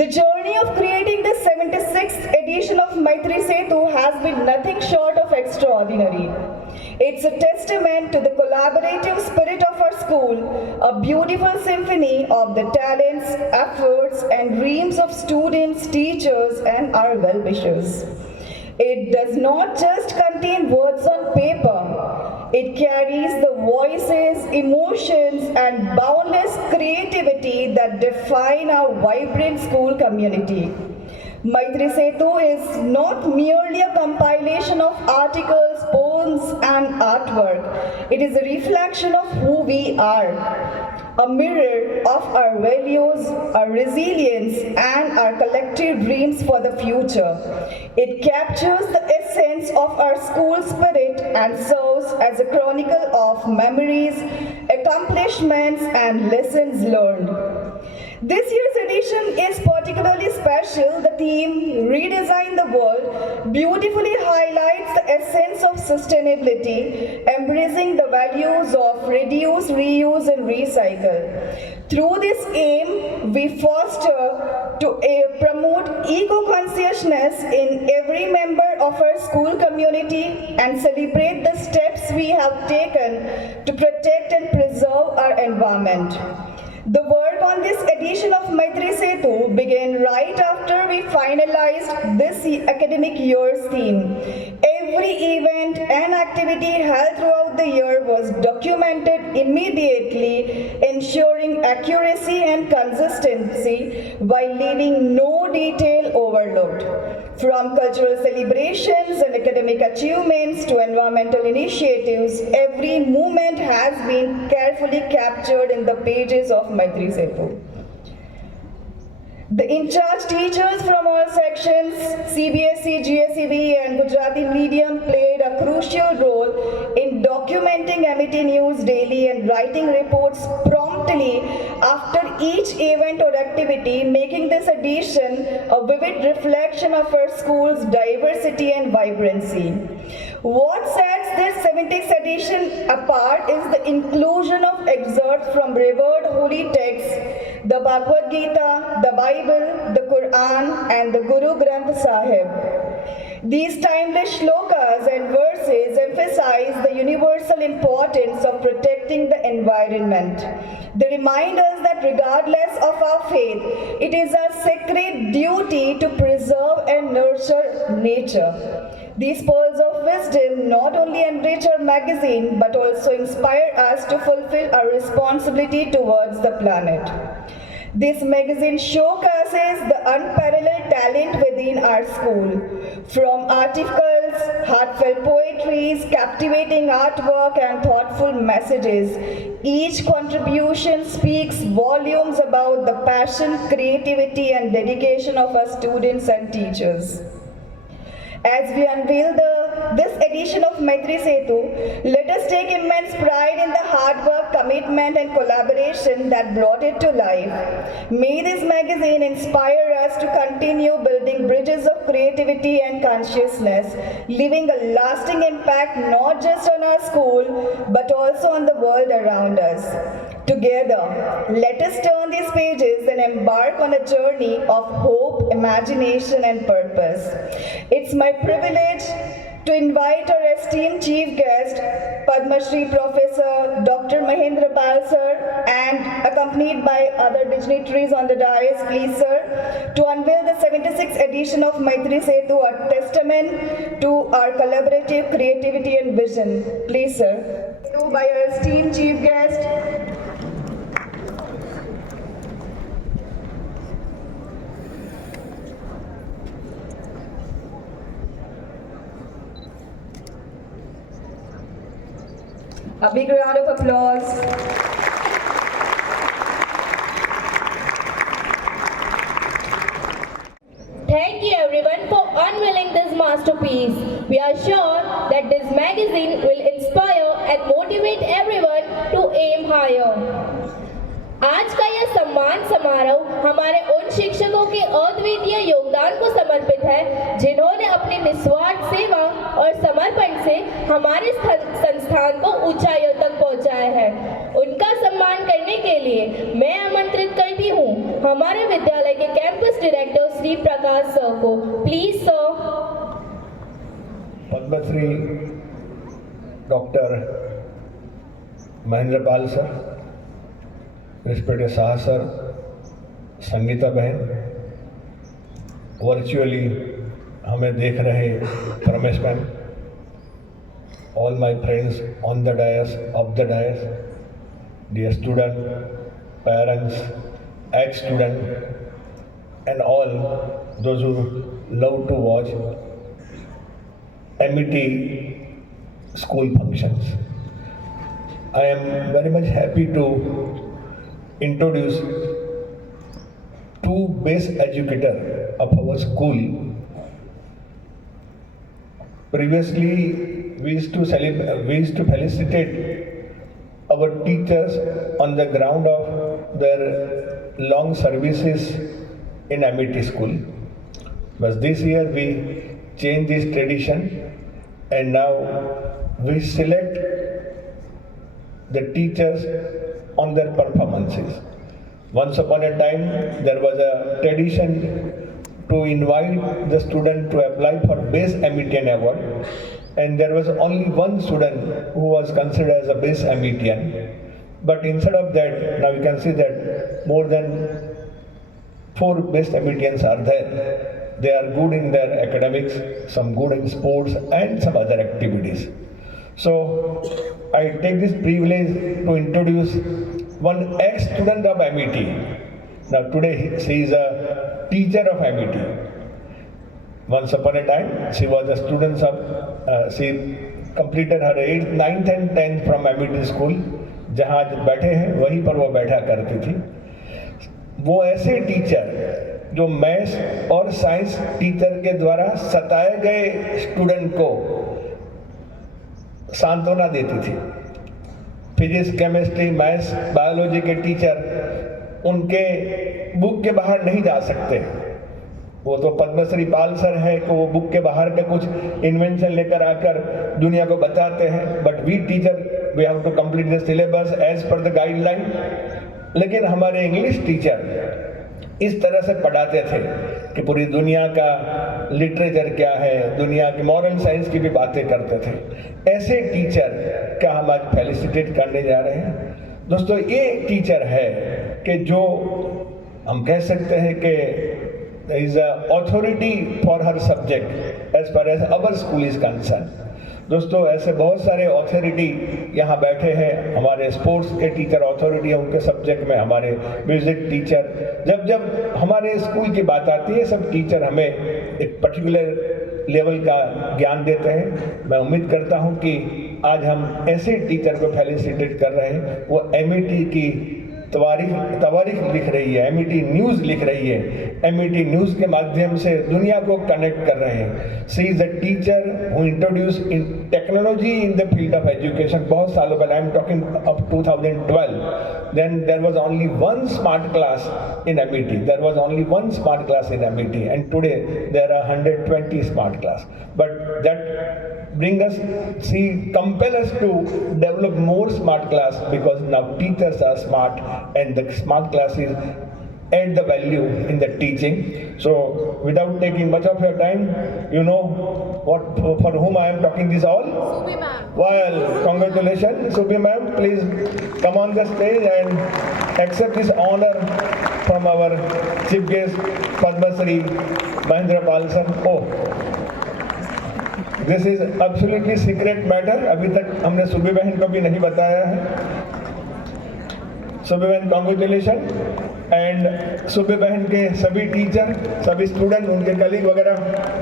The journey of creating the 76th edition of Maitri Setu has been nothing short of extraordinary. It's a testament to the collaborative spirit of our school, a beautiful symphony of the talents, efforts, and dreams of students, teachers, and our well-wishers. It does not just contain words on paper. It carries the voices, emotions, and boundless creativity that define our vibrant school community. Maitri Setu is not merely a compilation of articles, poems, and artwork. It is a reflection of who we are, a mirror of our values, our resilience, and our collective dreams for the future. It captures the essence of our school spirit and serves as a chronicle of memories, accomplishments, and lessons learned. This year's edition is particularly special. The theme, Redesign the World, beautifully highlights the essence of sustainability, embracing the values of reduce, reuse, and recycle. Through this aim, we foster to promote eco-consciousness in every member of our school community and celebrate the steps we have taken to protect and preserve our environment. The work on this edition of Maitri Setu began right after we finalized this academic year's theme. Every event and activity held throughout the year was documented immediately, ensuring accuracy and consistency while leaving no detail overlooked. From cultural celebrations and academic achievements to environmental initiatives, every moment has been carefully captured in the pages of Maitri Setu. The in-charge teachers from all sections, CBSE, GSEB and Gujarati medium played a crucial role in documenting MET news daily and writing reports promptly after each event or activity, making this edition a vivid reflection of our school's diversity and vibrancy. What sets this 76th edition apart is the inclusion of excerpts from revered holy texts, the Bhagavad Gita, the Bible, the Quran, and the Guru Granth Sahib. These timeless shlokas and verses emphasize the universal importance of protecting the environment. They remind us that regardless of our faith, it is our sacred duty to preserve and nurture nurture nature. These pearls of wisdom not only enrich our magazine but also inspire us to fulfill our responsibility towards the planet. This magazine showcases the unparalleled talent within our school. From articles, heartfelt poetries, captivating artwork and thoughtful messages, each contribution speaks volumes about the passion, creativity and dedication of our students and teachers. As we unveil this edition of Maitri Setu, let us take immense pride in the hard work, commitment and collaboration that brought it to life. May this magazine inspire us to continue building bridges of creativity and consciousness, leaving a lasting impact not just on our school but also on the world around us. Together, let us turn these pages and embark on a journey of hope, imagination and purpose. It's my privilege to invite our esteemed chief guest, Padma Shri Professor Dr. Mahendra Pal sir, and accompanied by other dignitaries on the dais, please sir, to unveil the 76th edition of Maitri Setu, a testament to our collaborative creativity and vision. Please sir. By our esteemed chief guest, a big round of applause. Thank you everyone for unveiling this masterpiece. We are sure that this magazine will inspire and motivate everyone to aim higher. आज का यह सम्मान समारोह हमारे उन शिक्षकों के अद्वितीय योगदान को समर्पित है जिन्होंने अपनी निस्वार्थ सेवा और समर्पण से हमारे संस्थान को ऊंचाइयों तक पहुंचाया है। उनका सम्मान करने के लिए मैं आमंत्रित करती हूं हमारे विद्यालय के campus director Shri Prakash sir को। Please sir. Padmashri doctor Mahendra Pal sir, respected Shah sir, Sangeeta बहन, वर्चुअली हमें देख रहे Ramesh ma'am, all my friends on the dais, of the dais, dear student, parents, ex-student, and all those who love to watch MET school functions. I am very much happy to introduce two best educators of our school. Previously, we used to felicitate our teachers on the ground of their long services in MET school. But this year we changed this tradition and now we select the teachers on their performances. Once upon a time, there was a tradition to invite the student to apply for Best METian award, and there was only one student who was considered as a Best METian. But instead of that, now you can see that more than 4 Best METians are there. They are good in their academics, some good in sports, and some other activities. So I take this privilege to introduce one ex-student of MET. Now today she is a teacher of MET. Once upon a time she was a student of, she completed her 8th, 9th and 10th from MET school. जहाँ बैठे हैं वहीं पर वो बैठा करती थी। वो ऐसे टीचर जो मैथ्स और साइंस टीचर के द्वारा सताए गए स्टूडेंट को सांत्वना देती थी। फिजिक्स, केमिस्ट्री, मैथ्स, बायोलॉजी के टीचर उनके बुक के बाहर नहीं जा सकते। वो तो पद्मश्री पाल सर है कि वो बुक के बाहर के कुछ इन्वेंशन लेकर आकर दुनिया को बताते हैं, but we teacher we have to complete the syllabus as per the guideline. लेकिन हमारे इंग्लिश टीचर इस तरह से पढ़ाते थे कि पूरी दुनिया का लिटरेचर क्या है, दुनिया की मॉरल साइंस की भी बातें करते थे। ऐसे टीचर का हम आज फेलिसिटेट करने जा रहे हैं। दोस्तों, ये टीचर है कि जो हम कह सकते हैं कि is an authority for her subject as far as our school is concerned. दोस्तों ऐसे बहुत सारे अथॉरिटी यहाँ बैठे हैं, हमारे स्पोर्ट्स के टीचर अथॉरिटी है उनके सब्जेक्ट में, हमारे म्यूजिक टीचर, जब हमारे स्कूल की बात आती है सब टीचर हमें एक पर्टिकुलर लेवल का ज्ञान देते हैं। मैं उम्मीद करता हूँ कि आज हम ऐसे टीचर को फेलिसिटेट कर रहे हैं, वो एमईटी की तवारीख लिख रही है, एमईटी न्यूज़ लिख रही है, एमईटी न्यूज़ के माध्यम से दुनिया को कनेक्ट कर रहे हैं। She is a teacher who introduce in technology in the field of education. बहुत सालों पहले, I am talking up 2012, then there was only one smart class in MET. There was only one smart class in MET, and today there are 120 smart class. But that compel us to develop more smart class, because now teachers are smart and the smart classes add the value in the teaching. So without taking much of your time, you know what for whom I am talking this all? Subi ma'am. Well, congratulations Subi ma'am. Please come on the stage and accept this honor from our chief guest Padma Shri Mahendra Pal sir. Oh, this is absolutely secret matter. अभी तक हमने सुबी बहन को भी नहीं बताया है। सुबी बहन कॉन्ग्रेचुलेशन, एंड सुबी बहन के सभी टीचर, सभी स्टूडेंट, उनके कलीग वगैरह,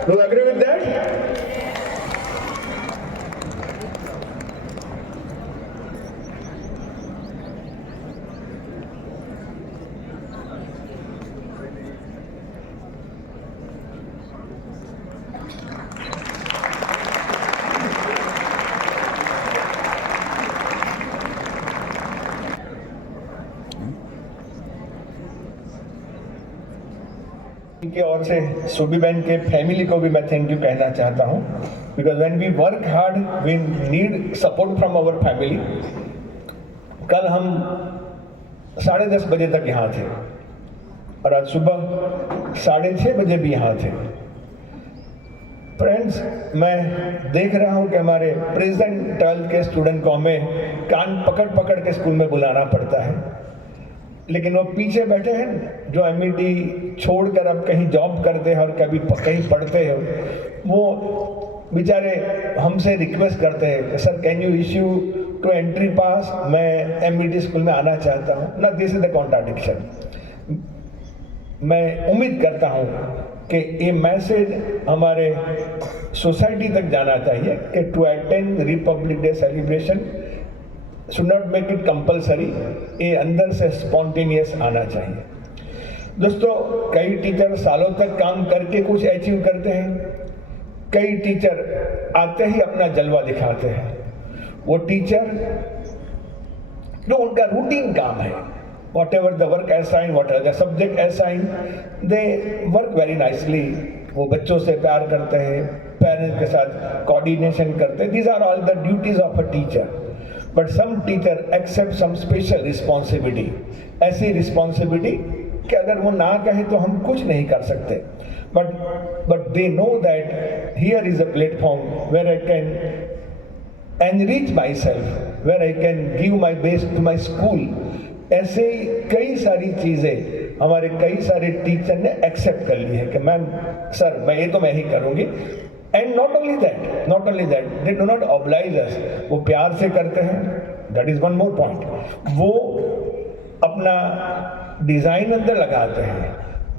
डू एग्री विद दैट? की ओर से सुबी बहन के फैमिली को भी मैं थैंक यू कहना चाहता हूँ, because when we work hard we need support from our family. कल हम 10:30 बजे तक यहाँ थे और आज सुबह 6:30 बजे भी यहाँ थे। फ्रेंड्स, मैं देख रहा हूँ कि हमारे प्रेजेंट 12th के स्टूडेंट को हमें कान पकड़ पकड़ के स्कूल में बुलाना पड़ता है, लेकिन वो पीछे बैठे हैं जो एमईटी छोड़कर अब कहीं जॉब करते हैं और कभी कहीं पढ़ते हैं, वो बेचारे हमसे रिक्वेस्ट करते हैं कि sir can you issue to entry pass, मैं एमईटी स्कूल में आना चाहता हूँ ना। This is the contradiction. मैं उम्मीद करता हूँ कि ये मैसेज हमारे सोसाइटी तक जाना चाहिए कि to attend Republic Day celebration should not make it compulsory, ये अंदर से स्पॉन्टेनियस आना चाहिए। दोस्तों, कई टीचर सालों तक काम करके कुछ अचीव करते हैं, कई टीचर आते ही अपना जलवा दिखाते हैं। वो टीचर जो उनका रूटीन काम है, whatever the work assigned, whatever the subject assigned, they work very nicely। वो बच्चों से प्यार करते हैं, पेरेंट्स के साथ कोऑर्डिनेशन करते हैं। These are all the duties of a teacher। But some teacher accept some special responsibility, ऐसी responsibility कि अगर वो ना कहे तो हम कुछ नहीं कर सकते। But they know that here is a platform where I can enrich myself, where I can give my best to my school। ऐसे कई सारी चीज़ें हमारे कई सारे टीचर ने एक्सेप्ट कर ली है कि मैम सर मैं ही करूँगी। And not only that they do not oblige us, वो प्यार से करते हैं। That is one more point. वो अपना डिजाइन अंदर लगाते हैं,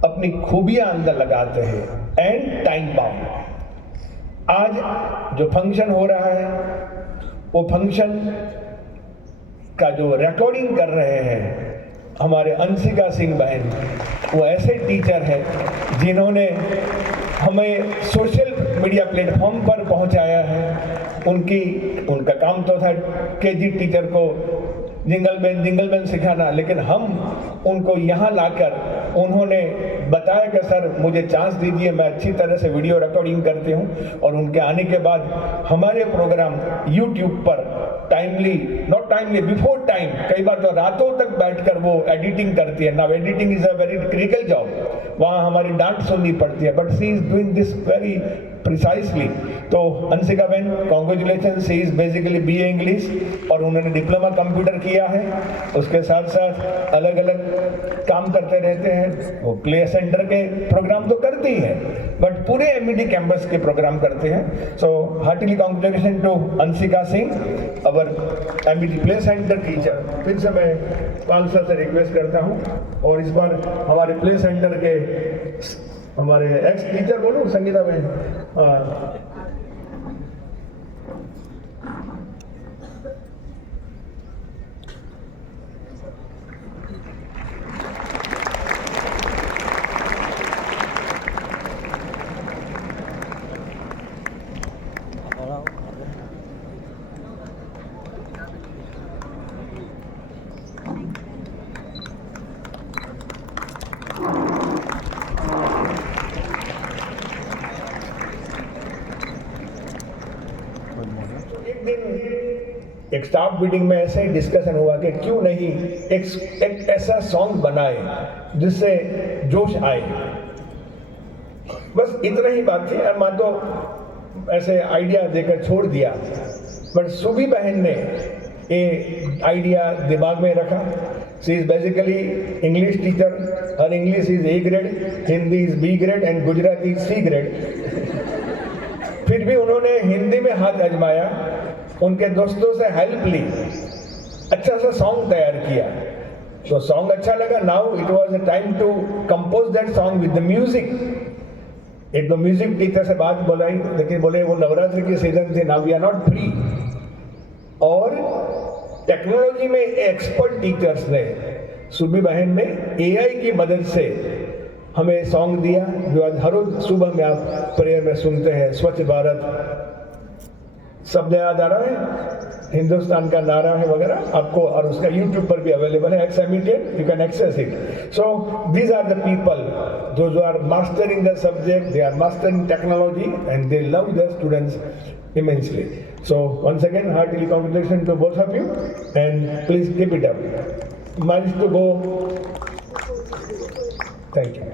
अपनी खूबियां अंदर लगाते हैं, एंड टाइम बाउंड। आज जो फंक्शन हो रहा है, वो फंक्शन का जो रिकॉर्डिंग कर रहे हैं हमारे अंशिका सिंह बहन, वो ऐसे टीचर हैं जिन्होंने हमें सोशल मीडिया प्लेटफॉर्म पर पहुंचाया है। उनका काम तो था केजी टीचर को जिंगल बेल सिखाना, लेकिन हम उनको यहाँ लाकर उन्होंने बताया कि सर मुझे चांस दीजिए, मैं अच्छी तरह से वीडियो रिकॉर्डिंग करती हूँ। और उनके आने के बाद हमारे प्रोग्राम यूट्यूब पर timely, not timely, before time, कई बार तो रातों तक बैठकर वो एडिटिंग करती है। Now editing is a very critical job, वहाँ हमारी डांट सुननी पड़ती है, but she is doing this very precisely. तो अंशिका बहन, congratulation, she is basically BA English और उन्होंने डिप्लोमा कंप्यूटर किया है। उसके साथ साथ अलग अलग काम करते रहते हैं। वो प्ले सेंटर के प्रोग्राम तो करती ही है, बट पूरे MIT कैंपस के प्रोग्राम करते हैं। So heartily congratulation to Anshika Singh, our MIT play centre teacher. फिर से मैं पाल सर से रिक्वेस्ट करता हूँ, और इस बार हमारे प्ले सेंटर के हमारे एक्स टीचर, बोलो संगीता बहन, एक स्टाफ मीटिंग में ऐसे ही डिस्कशन हुआ कि क्यों नहीं एक ऐसा सॉन्ग बनाए जिससे जोश आए। बस इतना ही बात थी, और मैं तो ऐसे आइडिया देकर छोड़ दिया, बट सुबी बहन ने ये आइडिया दिमाग में रखा। She is basically English teacher, her English is A grade, Hindi is B grade and Gujarati C grade. फिर भी उन्होंने हिंदी में हाथ आजमाया, उनके दोस्तों से हेल्प ली, अच्छा सा सॉन्ग तैयार किया। तो सॉन्ग अच्छा लगा। Now it was a time to compose that song with the music. एक दो म्यूजिक टीचर से बात बोलाई, लेकिन बोले वो नवरात्रि की सीजन थी, now we are not free. और टेक्नोलॉजी में एक्सपर्ट टीचर्स ने, सुबी बहन ने AI की मदद से हमें सॉन्ग दिया, जो आज हर रोज सुबह में आप प्रेयर में सुनते हैं। स्वच्छ भारत शब्द याद आ रहा है, हिंदुस्तान का नारा है वगैरह आपको, और उसका YouTube पर भी अवेलेबल है, एक्स-एमिटेड, you can access it. So these are the people जो are mastering the subject, they are mastering technology and they love their students immensely. So once again, heartily congratulations to both of you, and please keep it up. Miles to go. Thank you.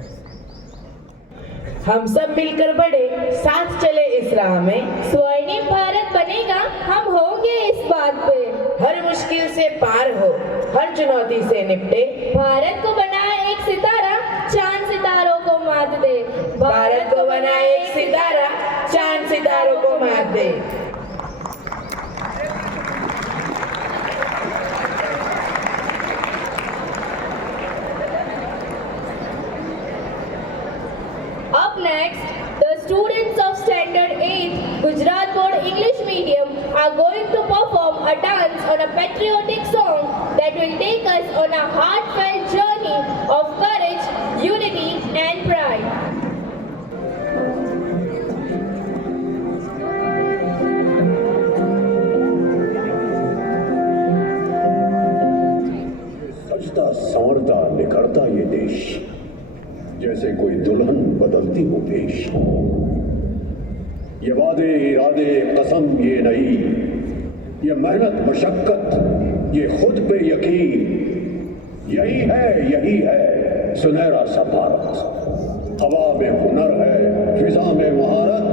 हम सब मिलकर बढ़े, साथ चले इस राह में, स्वर्णिम भारत बनेगा, हम होंगे इस बात पे। हर मुश्किल से पार हो, हर चुनौती से निपटे, भारत को बनाए एक सितारा, चांद सितारों को मात दे। भारत को बनाए एक सितारा, चांद सितारों को मात दे। Up next, the students of Standard 8 Gujarat Board English Medium are going to perform a dance on a patriotic song that will take us on a heartfelt journey of courage, unity and pride. सजता संवरता निखरता ये देश, जैसे कोई दुल्हन बदलती हो पेश। ये वादे इरादे कसम ये नहीं, ये मेहनत मशक्कत ये खुद पे यकीन, यही है सुनहरा सा भारत। हवा में हुनर है, फिजा में महारत,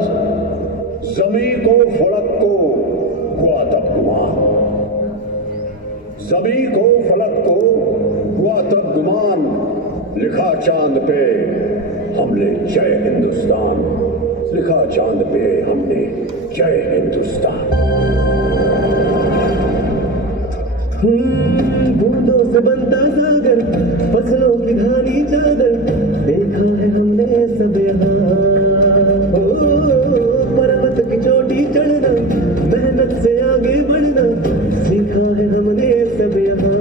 जमीन को फलक को हुआ तब गुमान, जमीन को फलक को हुआ तब गुमान, लिखा चांद पे हमने जय हिंदुस्तान, लिखा चांद पे हमने जय हिंदुस्तान। बूंदों से बनता सागर, फसलों की घानी चादर, देखा है हमने सब यहाँ। पर्वत की चोटी चढ़ना, मेहनत से आगे बढ़ना, सीखा है हमने सब यहाँ।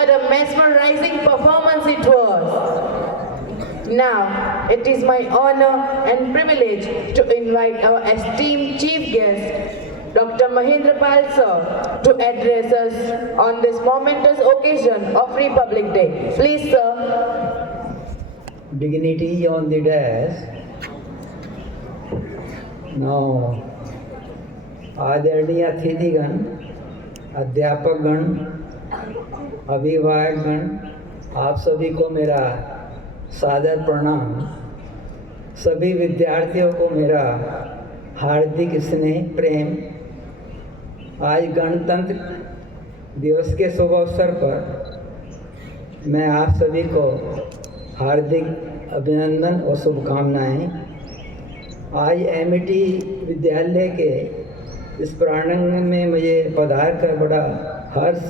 What a mesmerizing performance it was. Now, it is my honor and privilege to invite our esteemed chief guest, Dr. Mahendra Pal sir, to address us on this momentous occasion of Republic Day. Please, sir. Dignity on the desk. Now, आदरणीय अतिथिगण, अध्यापकगण, अभिभावकगण, आप सभी को मेरा सादर प्रणाम। सभी विद्यार्थियों को मेरा हार्दिक स्नेह प्रेम। आज गणतंत्र दिवस के शुभ अवसर पर मैं आप सभी को हार्दिक अभिनंदन और शुभकामनाएं। आज एमईटी विद्यालय के इस प्रांगण में मुझे पधार कर बड़ा हर्ष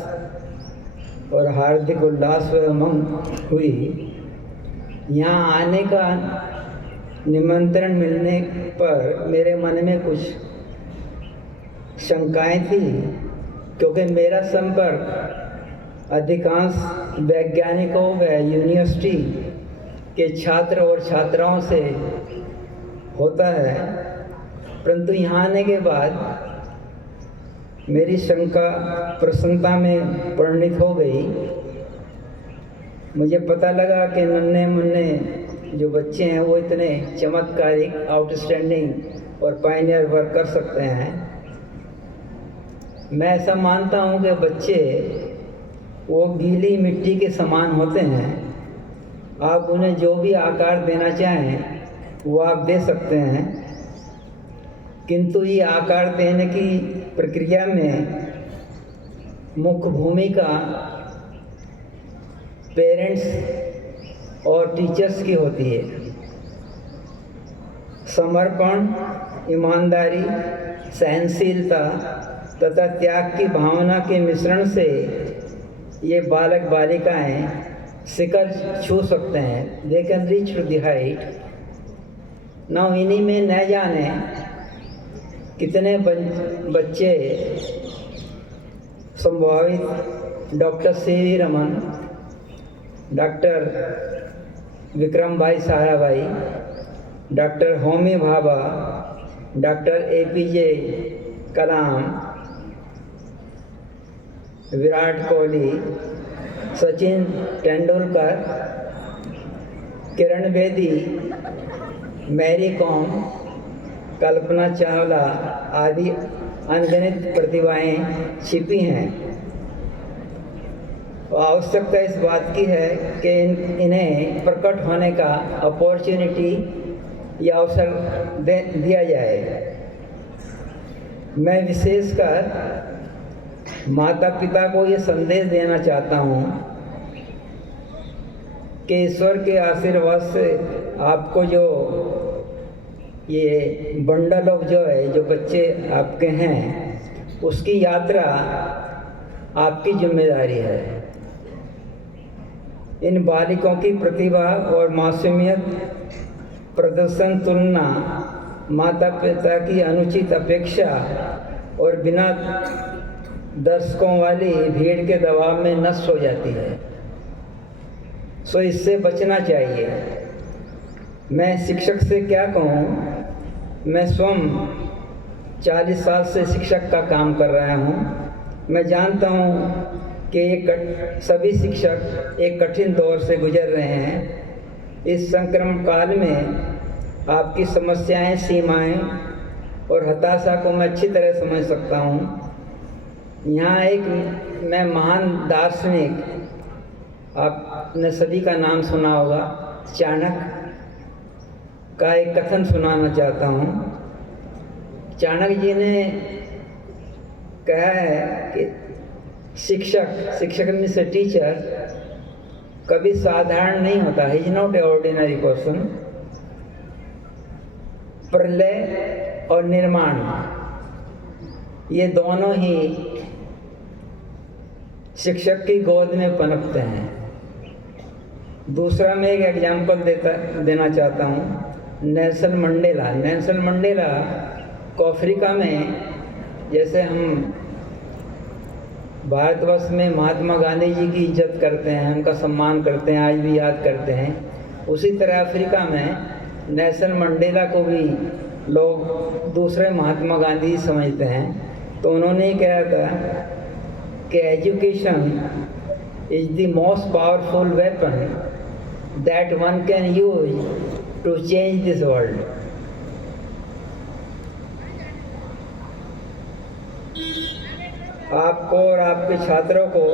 और हार्दिक उल्लास व उमंग हुई। यहाँ आने का निमंत्रण मिलने पर मेरे मन में कुछ शंकाएं थी, क्योंकि मेरा संपर्क अधिकांश वैज्ञानिकों व यूनिवर्सिटी के छात्र और छात्राओं से होता है, परंतु यहाँ आने के बाद मेरी शंका प्रसन्नता में परिणित हो गई। मुझे पता लगा कि नन्हे मुन्ने जो बच्चे हैं वो इतने चमत्कारिक, आउटस्टैंडिंग और पायनियर वर्क कर सकते हैं। मैं ऐसा मानता हूँ कि बच्चे वो गीली मिट्टी के समान होते हैं। आप उन्हें जो भी आकार देना चाहें वो आप दे सकते हैं, किंतु ये आकार देने की प्रक्रिया में मुख्य भूमिका पेरेंट्स और टीचर्स की होती है। समर्पण, ईमानदारी, सहनशीलता तथा त्याग की भावना के मिश्रण से ये बालक बालिकाएं शिखर छू सकते हैं। They can reach to the height. Now इन्हीं में न जाने कितने बच्चे संभावित doctor C Raman, doctor Vikram Bhai Sarabhai, doctor Homi Bhabha, doctor APJ Kalam, Virat Kohli, Sachin Tendulkar, Kiran Bedi, Mary Kom, Kalpana Chawla आदि अनगिनत प्रतिभाएं छिपी हैं। आवश्यकता इस बात की है कि इन्हें प्रकट होने का अपॉर्चुनिटी या अवसर दिया जाए। मैं विशेषकर माता पिता को ये संदेश देना चाहता हूँ कि ईश्वर के आशीर्वाद से आपको जो ये बंडल ऑफ जो है, जो बच्चे आपके हैं, उसकी यात्रा आपकी जिम्मेदारी है। इन बालिकों की प्रतिभा और मासूमियत प्रदर्शन तुलना माता पिता की अनुचित अपेक्षा और बिना दर्शकों वाली भीड़ के दबाव में नष्ट हो जाती है। सो इससे बचना चाहिए। मैं शिक्षक से क्या कहूँ, मैं स्वयं 40 साल से शिक्षक का काम कर रहा हूँ। मैं जानता हूँ कि सभी शिक्षक एक कठिन दौर से गुजर रहे हैं। इस संक्रमण काल में आपकी समस्याएं, सीमाएं और हताशा को मैं अच्छी तरह समझ सकता हूँ। यहाँ एक मैं महान दार्शनिक, आपने सभी का नाम सुना होगा, चाणक्य का एक कथन सुनाना चाहता हूँ। चाणक्य जी ने कहा है कि शिक्षक मीन्स ए टीचर कभी साधारण नहीं होता। He is not a ordinary person. प्रलय और निर्माण ये दोनों ही शिक्षक की गोद में पनपते हैं। दूसरा मैं एक एग्जाम्पल देना चाहता हूँ। नेल्सन मंडेला को अफ्रीका में, जैसे हम भारतवर्ष में महात्मा गांधी जी की इज्जत करते हैं, उनका सम्मान करते हैं, आज भी याद करते हैं। उसी तरह अफ्रीका में नेल्सन मंडेला को भी लोग दूसरे महात्मा गांधी समझते हैं। तो उन्होंने कहा था कि education is the most powerful weapon that one can use to change this world. आपको और आपके छात्रों को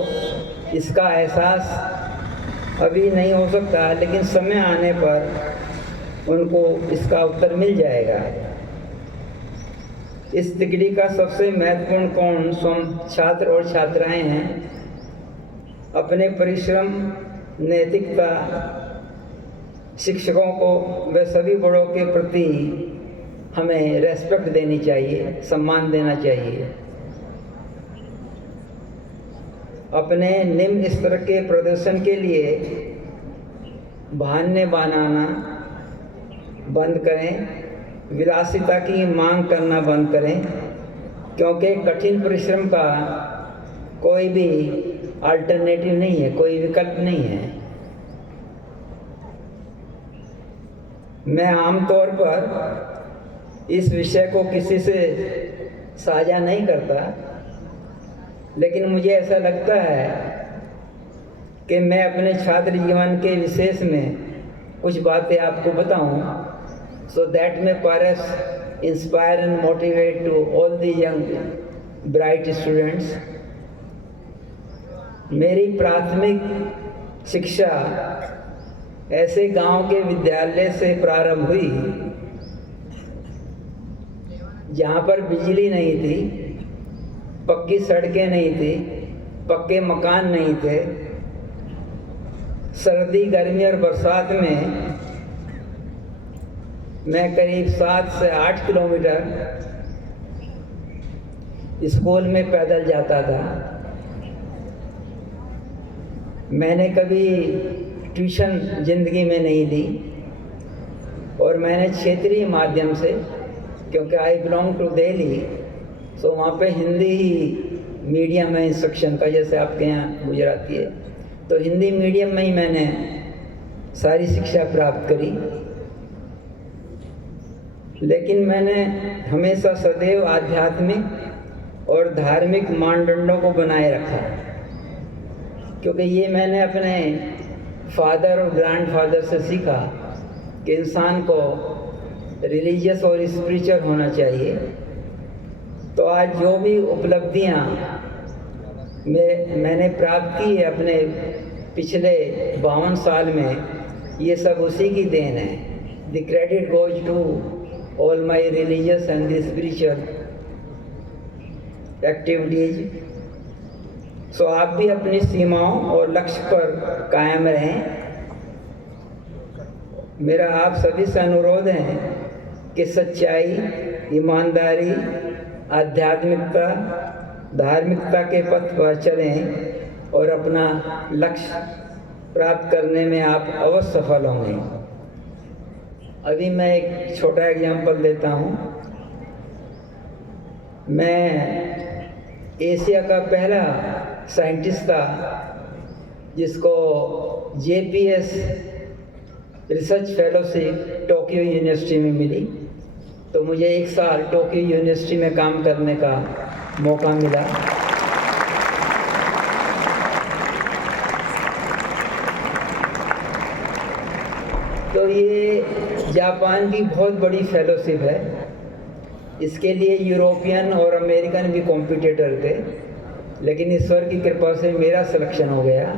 इसका एहसास अभी नहीं हो सकता, लेकिन समय आने पर उनको इसका उत्तर मिल जाएगा। इस डिग्री का सबसे महत्वपूर्ण कोण स्वयं छात्र और छात्राएं हैं। अपने परिश्रम, नैतिकता, शिक्षकों को व सभी बड़ों के प्रति हमें रेस्पेक्ट देनी चाहिए, सम्मान देना चाहिए। अपने निम्न स्तर के प्रदर्शन के लिए बहाने बनाना बंद करें, विलासिता की मांग करना बंद करें, क्योंकि कठिन परिश्रम का कोई भी अल्टरनेटिव नहीं है, कोई विकल्प नहीं है। मैं आमतौर पर इस विषय को किसी से साझा नहीं करता, लेकिन मुझे ऐसा लगता है कि मैं अपने छात्र जीवन के विशेष में कुछ बातें आपको बताऊं, so that may perhaps inspire and motivate to all the young bright students। मेरी प्राथमिक शिक्षा ऐसे गांव के विद्यालय से प्रारंभ हुई जहां पर बिजली नहीं थी, पक्की सड़कें नहीं थी, पक्के मकान नहीं थे। सर्दी, गर्मी और बरसात में मैं करीब 7 से 8 किलोमीटर स्कूल में पैदल जाता था। मैंने कभी ट्यूशन ज़िंदगी में नहीं ली और मैंने क्षेत्रीय माध्यम से, क्योंकि आई बिलोंग टू दिल्ली, सो वहाँ पे हिंदी ही मीडियम में इंस्ट्रक्शन का, जैसे आपके यहाँ गुजराती है, तो हिंदी मीडियम में ही मैंने सारी शिक्षा प्राप्त करी। लेकिन मैंने हमेशा सदैव आध्यात्मिक और धार्मिक मानदंडों को बनाए रखा, क्योंकि ये मैंने अपने फादर और ग्रैंडफादर से सीखा कि इंसान को रिलीजियस और स्पिरिचुअल होना चाहिए। तो आज जो भी उपलब्धियाँ मैंने प्राप्त की है अपने पिछले 52 साल में, ये सब उसी की देन है। The credit goes to all my religious and the spiritual activities. So आप भी अपनी सीमाओं और लक्ष्य पर कायम रहें। मेरा आप सभी से अनुरोध है कि सच्चाई, ईमानदारी, आध्यात्मिकता, धार्मिकता के पथ पर चलें और अपना लक्ष्य प्राप्त करने में आप अवश्य सफल होंगे। अभी मैं एक छोटा एग्जाम्पल देता हूँ। मैं एशिया का पहला साइंटिस्ट था जिसको JPS research fellowship Tokyo university में मिली। तो मुझे 1 साल टोक्यो यूनिवर्सिटी में काम करने का मौका मिला। तो ये जापान की बहुत बड़ी फेलोशिप है। इसके लिए यूरोपियन और अमेरिकन भी कॉम्पिटिटर थे, लेकिन ईश्वर की कृपा से मेरा सिलेक्शन हो गया।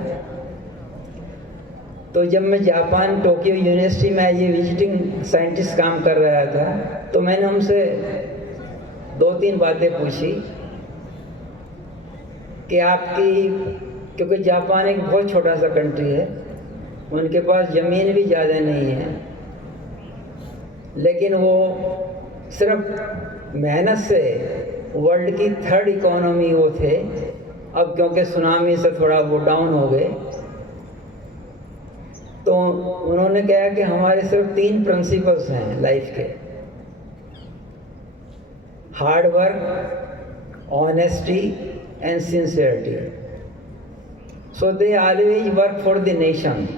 तो जब मैं जापान टोक्यो यूनिवर्सिटी में ये विजिटिंग साइंटिस्ट काम कर रहा था, तो मैंने उनसे 2-3 बातें पूछी कि आपकी, क्योंकि जापान एक बहुत छोटा सा कंट्री है, उनके पास ज़मीन भी ज़्यादा नहीं है, लेकिन वो सिर्फ मेहनत से वर्ल्ड की 3rd इकोनॉमी वो थे। अब क्योंकि सुनामी से थोड़ा वो डाउन हो गए, तो उन्होंने कहा कि हमारे सिर्फ 3 प्रिंसिपल्स हैं लाइफ के: hard work, honesty and sincerity. So they always work for the nation.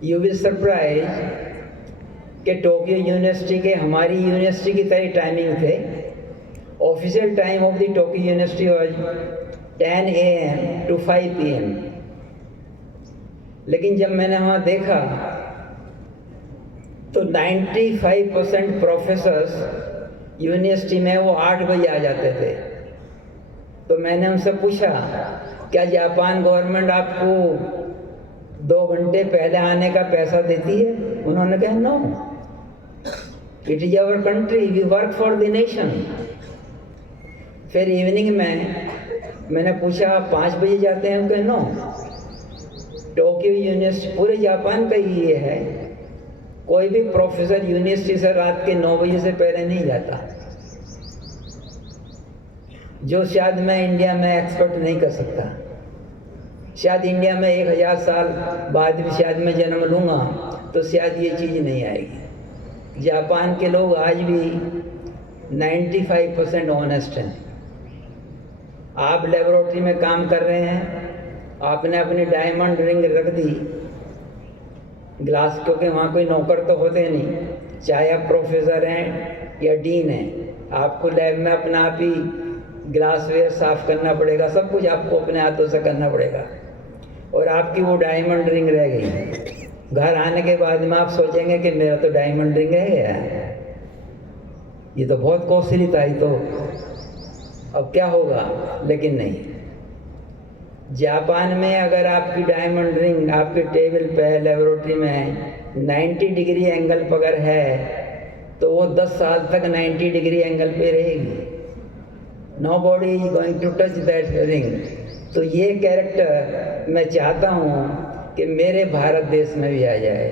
You will surprise कि टोक्यो यूनिवर्सिटी के हमारी यूनिवर्सिटी की तरह टाइमिंग थे. Official time of the Tokyo university was 10 AM to 5 PM. लेकिन जब मैंने वहाँ देखा तो 95% प्रोफेसर्स यूनिवर्सिटी में वो 8 बजे आ जाते थे. तो मैंने उनसे पूछा क्या जापान गवर्नमेंट आपको 2 घंटे पहले आने का पैसा देती है? उन्होंने कहा no, it is our country, we work for the nation. फिर इवनिंग में मैंने पूछा आप 5 बजे जाते हैं? उनके नो, टोक्यो यूनिवर्सिटी पूरे जापान का ही ये है, कोई भी प्रोफेसर यूनिवर्सिटी से रात के 9 बजे से पहले नहीं जाता. जो शायद मैं इंडिया में एक्सपेक्ट नहीं कर सकता. शायद इंडिया में 1000 साल बाद भी शायद मैं जन्म लूँगा तो शायद ये चीज़ नहीं आएगी. जापान के लोग आज भी 95% ऑनेस्ट हैं. आप लेबोरेटरी में काम कर रहे हैं, आपने अपनी डायमंड रिंग रख दी ग्लास, क्योंकि वहाँ कोई नौकर तो होते नहीं, चाहे आप प्रोफेसर हैं या डीन हैं, आपको लैब में अपना आप ही ग्लासवेयर साफ करना पड़ेगा, सब कुछ आपको अपने हाथों से करना पड़ेगा. और आपकी वो डायमंड रिंग रह गई. घर आने के बाद में आप सोचेंगे कि मेरा तो डायमंड रिंग रह गया, ये तो बहुत कॉस्टली था, ये तो अब क्या होगा. लेकिन नहीं, जापान में अगर आपकी डायमंड रिंग आपके टेबल पे लेबोरेटरी में 90 डिग्री एंगल पर है तो वो 10 साल तक 90 डिग्री एंगल पे रहेगी. Nobody is going to touch that ring. तो ये कैरेक्टर मैं चाहता हूँ कि मेरे भारत देश में भी आ जाए.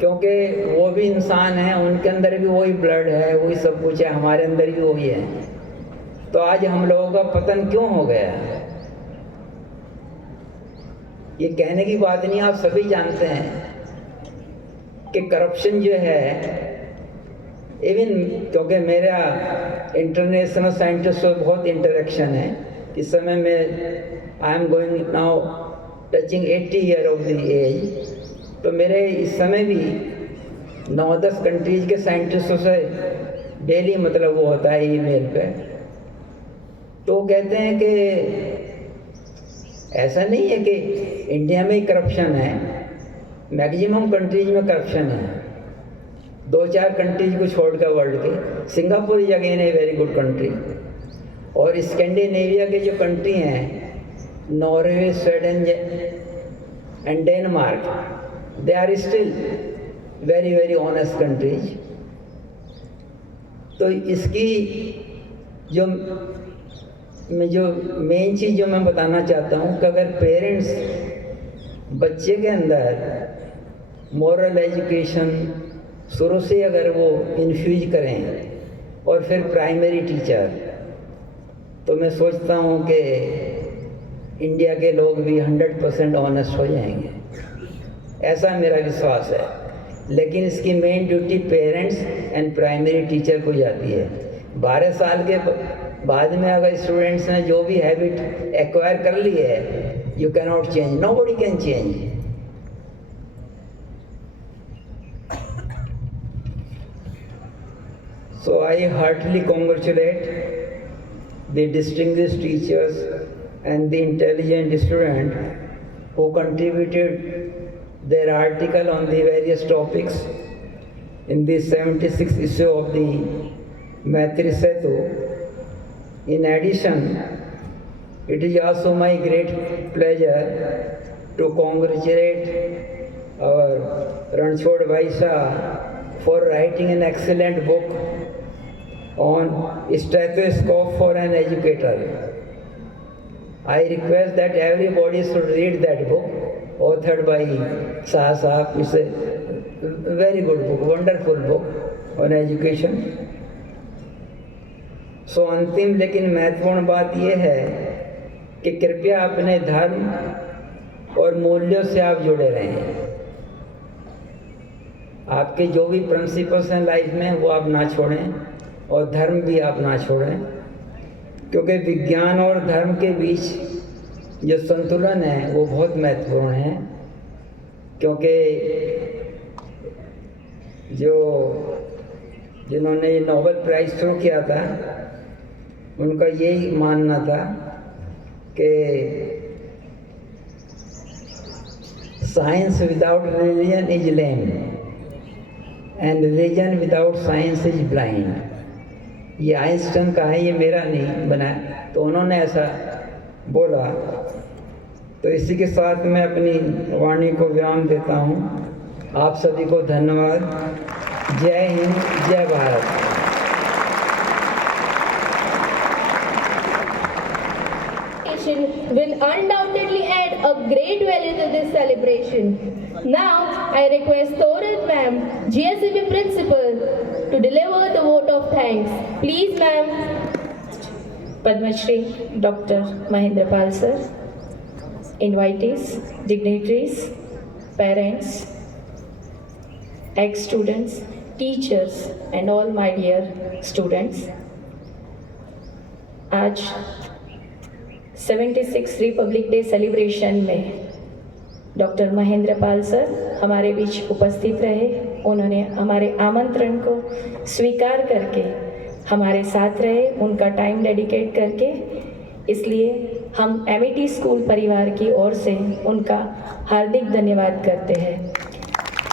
क्योंकि वो भी इंसान हैं, उनके अंदर भी वही ब्लड है, वही सब कुछ है, हमारे अंदर भी वही है. तो आज हम लोगों का पतन क्यों हो गया? ये कहने की बात नहीं, आप सभी जानते हैं कि करप्शन जो है, इवन क्योंकि मेरा इंटरनेशनल साइंटिस्ट से बहुत इंटरेक्शन है. इस समय में I am going now touching 80 year of the age. तो मेरे इस समय भी 9-10 कंट्रीज के साइंटिस्टों से डेली मतलब वो होता है ईमेल पे. तो कहते हैं कि ऐसा नहीं है कि इंडिया में ही करप्शन है, मैक्सिमम कंट्रीज में करप्शन है. 2-4 कंट्रीज को छोड़कर वर्ल्ड के, Singapore is again a very good country. और स्कैंडिनेविया के जो कंट्री हैं, Norway, Sweden and Denmark, they are still very very honest countries. तो इसकी जो मेन चीज़ जो मैं बताना चाहता हूँ कि अगर पेरेंट्स बच्चे के अंदर मॉरल एजुकेशन शुरू से अगर वो इन्फ्यूज करें और फिर प्राइमरी टीचर, तो मैं सोचता हूँ कि इंडिया के लोग भी 100% ऑनेस्ट हो जाएंगे. ऐसा मेरा विश्वास है. लेकिन इसकी main duty parents and primary teacher को जाती है. 12 साल के बाद में अगर स्टूडेंट्स ने जो भी हैबिट एक्वायर कर ली है, you can not change, nobody can change. So I heartily congratulate the distinguished teachers and the intelligent student who contributed their article on the various topics in the 76th issue of the Maitri Setu. In addition, it is also my great pleasure to congratulate our Ranchod Vaisha for writing an excellent book on stethoscope for an educator. I request that everybody should read that book, authored by Shah Sahab. It's a very good book, wonderful book on education. So अंतिम लेकिन महत्वपूर्ण बात यह है कि कृपया अपने धर्म और मूल्यों से आप जुड़े रहें। आपके जो भी प्रिंसिपल्स हैं लाइफ में वो आप ना छोड़ें और धर्म भी आप ना छोड़ें, क्योंकि विज्ञान और धर्म के बीच जो संतुलन है वो बहुत महत्वपूर्ण है। क्योंकि जिन्होंने ये नोबेल प्राइज़ शुरू किया था उनका यही मानना था कि science without religion is lame and religion without science is blind. ये आइंस्टाइन का है, ये मेरा नहीं बना, तो उन्होंने ऐसा बोला। तो इसी के साथ मैं अपनी वाणी को विराम देता हूँ। आप सभी को धन्यवाद। जय हिंद, जय Bharat. Will undoubtedly add a great value to this celebration. Now, I request Thorat ma'am, GSEB principal, to deliver the vote of thanks. Please, ma'am. Padma Shri Dr. Mahendra Pal sir, invitees, dignitaries, parents, ex-students, teachers and all my dear students. आज 76 रिपब्लिक डे सेलिब्रेशन में डॉक्टर महेंद्र पाल सर हमारे बीच उपस्थित रहे। उन्होंने हमारे आमंत्रण को स्वीकार करके हमारे साथ रहे, उनका टाइम डेडिकेट करके। इसलिए हम एमिटी स्कूल परिवार की ओर से उनका हार्दिक धन्यवाद करते हैं।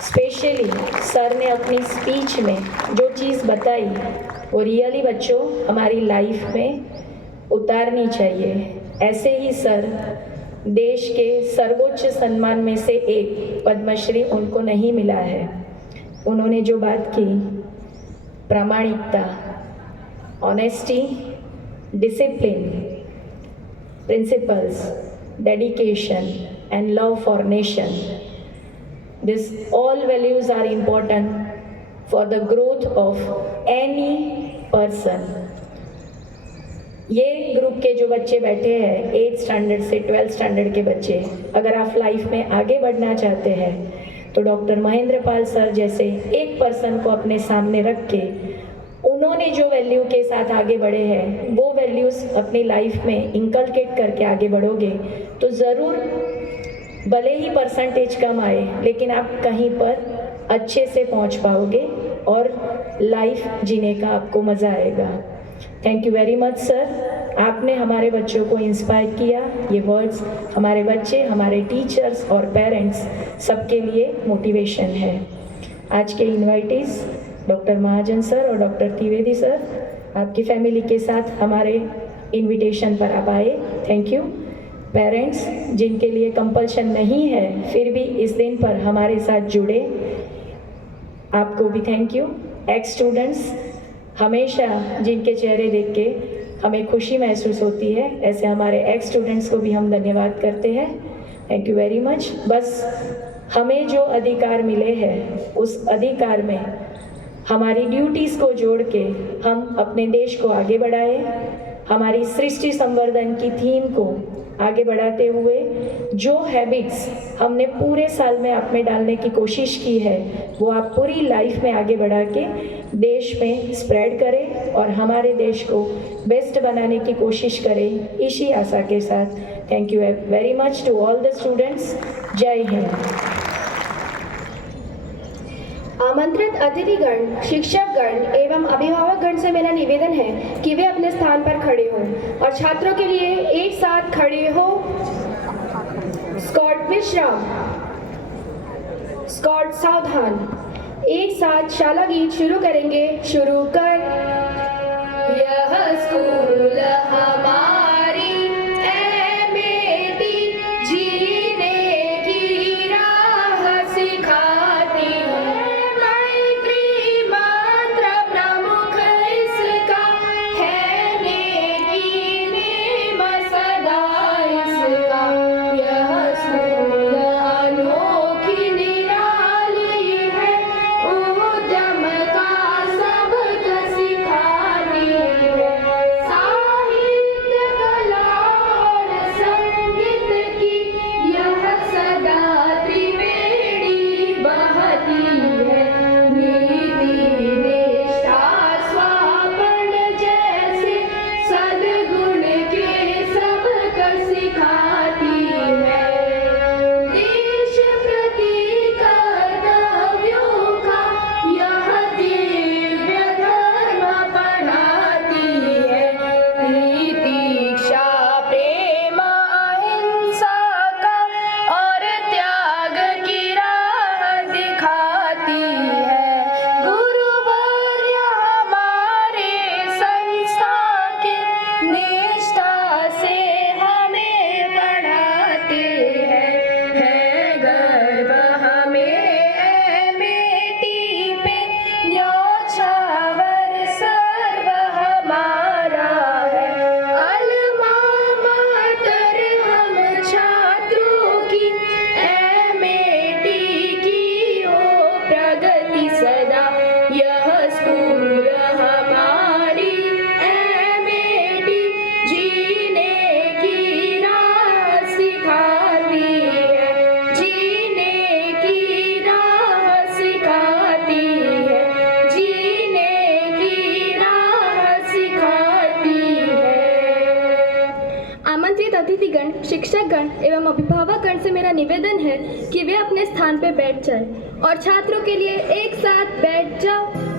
स्पेशली सर ने अपनी स्पीच में जो चीज़ बताई वो रियली बच्चों हमारी लाइफ में उतारनी चाहिए। ऐसे ही सर देश के सर्वोच्च सम्मान में से एक पद्मश्री उनको नहीं मिला है। उन्होंने जो बात की, प्रामाणिकता, honesty, discipline, principles, dedication and love for nation, this all values are important for the growth of any person. ये ग्रुप के जो बच्चे बैठे हैं 8th स्टैंडर्ड से 12th स्टैंडर्ड के बच्चे, अगर आप लाइफ में आगे बढ़ना चाहते हैं तो डॉक्टर महेंद्र पाल सर जैसे एक पर्सन को अपने सामने रख के उन्होंने जो वैल्यू के साथ आगे बढ़े हैं वो वैल्यूज़ अपनी लाइफ में इंकलकेट करके आगे बढ़ोगे तो ज़रूर भले ही परसेंटेज कम आए लेकिन आप कहीं पर अच्छे से पहुंच पाओगे और लाइफ जीने का आपको मज़ा आएगा। Thank you very much sir, आपने हमारे बच्चों को इंस्पायर किया। ये वर्ड्स हमारे बच्चे, हमारे टीचर्स और पेरेंट्स सबके लिए मोटिवेशन है। आज के इनवाइटीज़ डॉक्टर महाजन सर और डॉक्टर त्रिवेदी सर, आपकी फैमिली के साथ हमारे इनविटेशन पर आप आए, थैंक यू। पेरेंट्स जिनके लिए कंपल्शन नहीं है फिर भी इस दिन पर हमारे साथ जुड़े, आपको भी थैंक यू। एक्स स्टूडेंट्स, हमेशा जिनके चेहरे देख के हमें खुशी महसूस होती है, ऐसे हमारे एक्स स्टूडेंट्स को भी हम धन्यवाद करते हैं, थैंक यू वेरी मच। बस हमें जो अधिकार मिले हैं उस अधिकार में हमारी ड्यूटीज़ को जोड़ के हम अपने देश को आगे बढ़ाएं। हमारी सृष्टि संवर्धन की थीम को आगे बढ़ाते हुए जो हैबिट्स हमने पूरे साल में आप में डालने की कोशिश की है वो आप पूरी लाइफ में आगे बढ़ा के देश में स्प्रेड करें और हमारे देश को बेस्ट बनाने की कोशिश करें, इसी आशा के साथ thank you very much to all the students. जय हिंद। आमंत्रित अतिथिगण, शिक्षकगण एवं अभिभावकगण से मेरा निवेदन है कि वे अपने स्थान पर खड़े हों और छात्रों के लिए एक साथ खड़े हो। स्कॉट विश्राम, स्कॉट सावधान। एक साथ शाला गीत शुरू करेंगे। शुरू कर। यह स्कूल हमारी एमिटी जीने की राह सिखाती है। उद्यम का सब कसी विद्यार्थीगण, शिक्षकगण एवं अभिभावकगण से मेरा निवेदन है कि वे अपने स्थान पर बैठ जाएं और छात्रों के लिए एक साथ बैठ जाओ।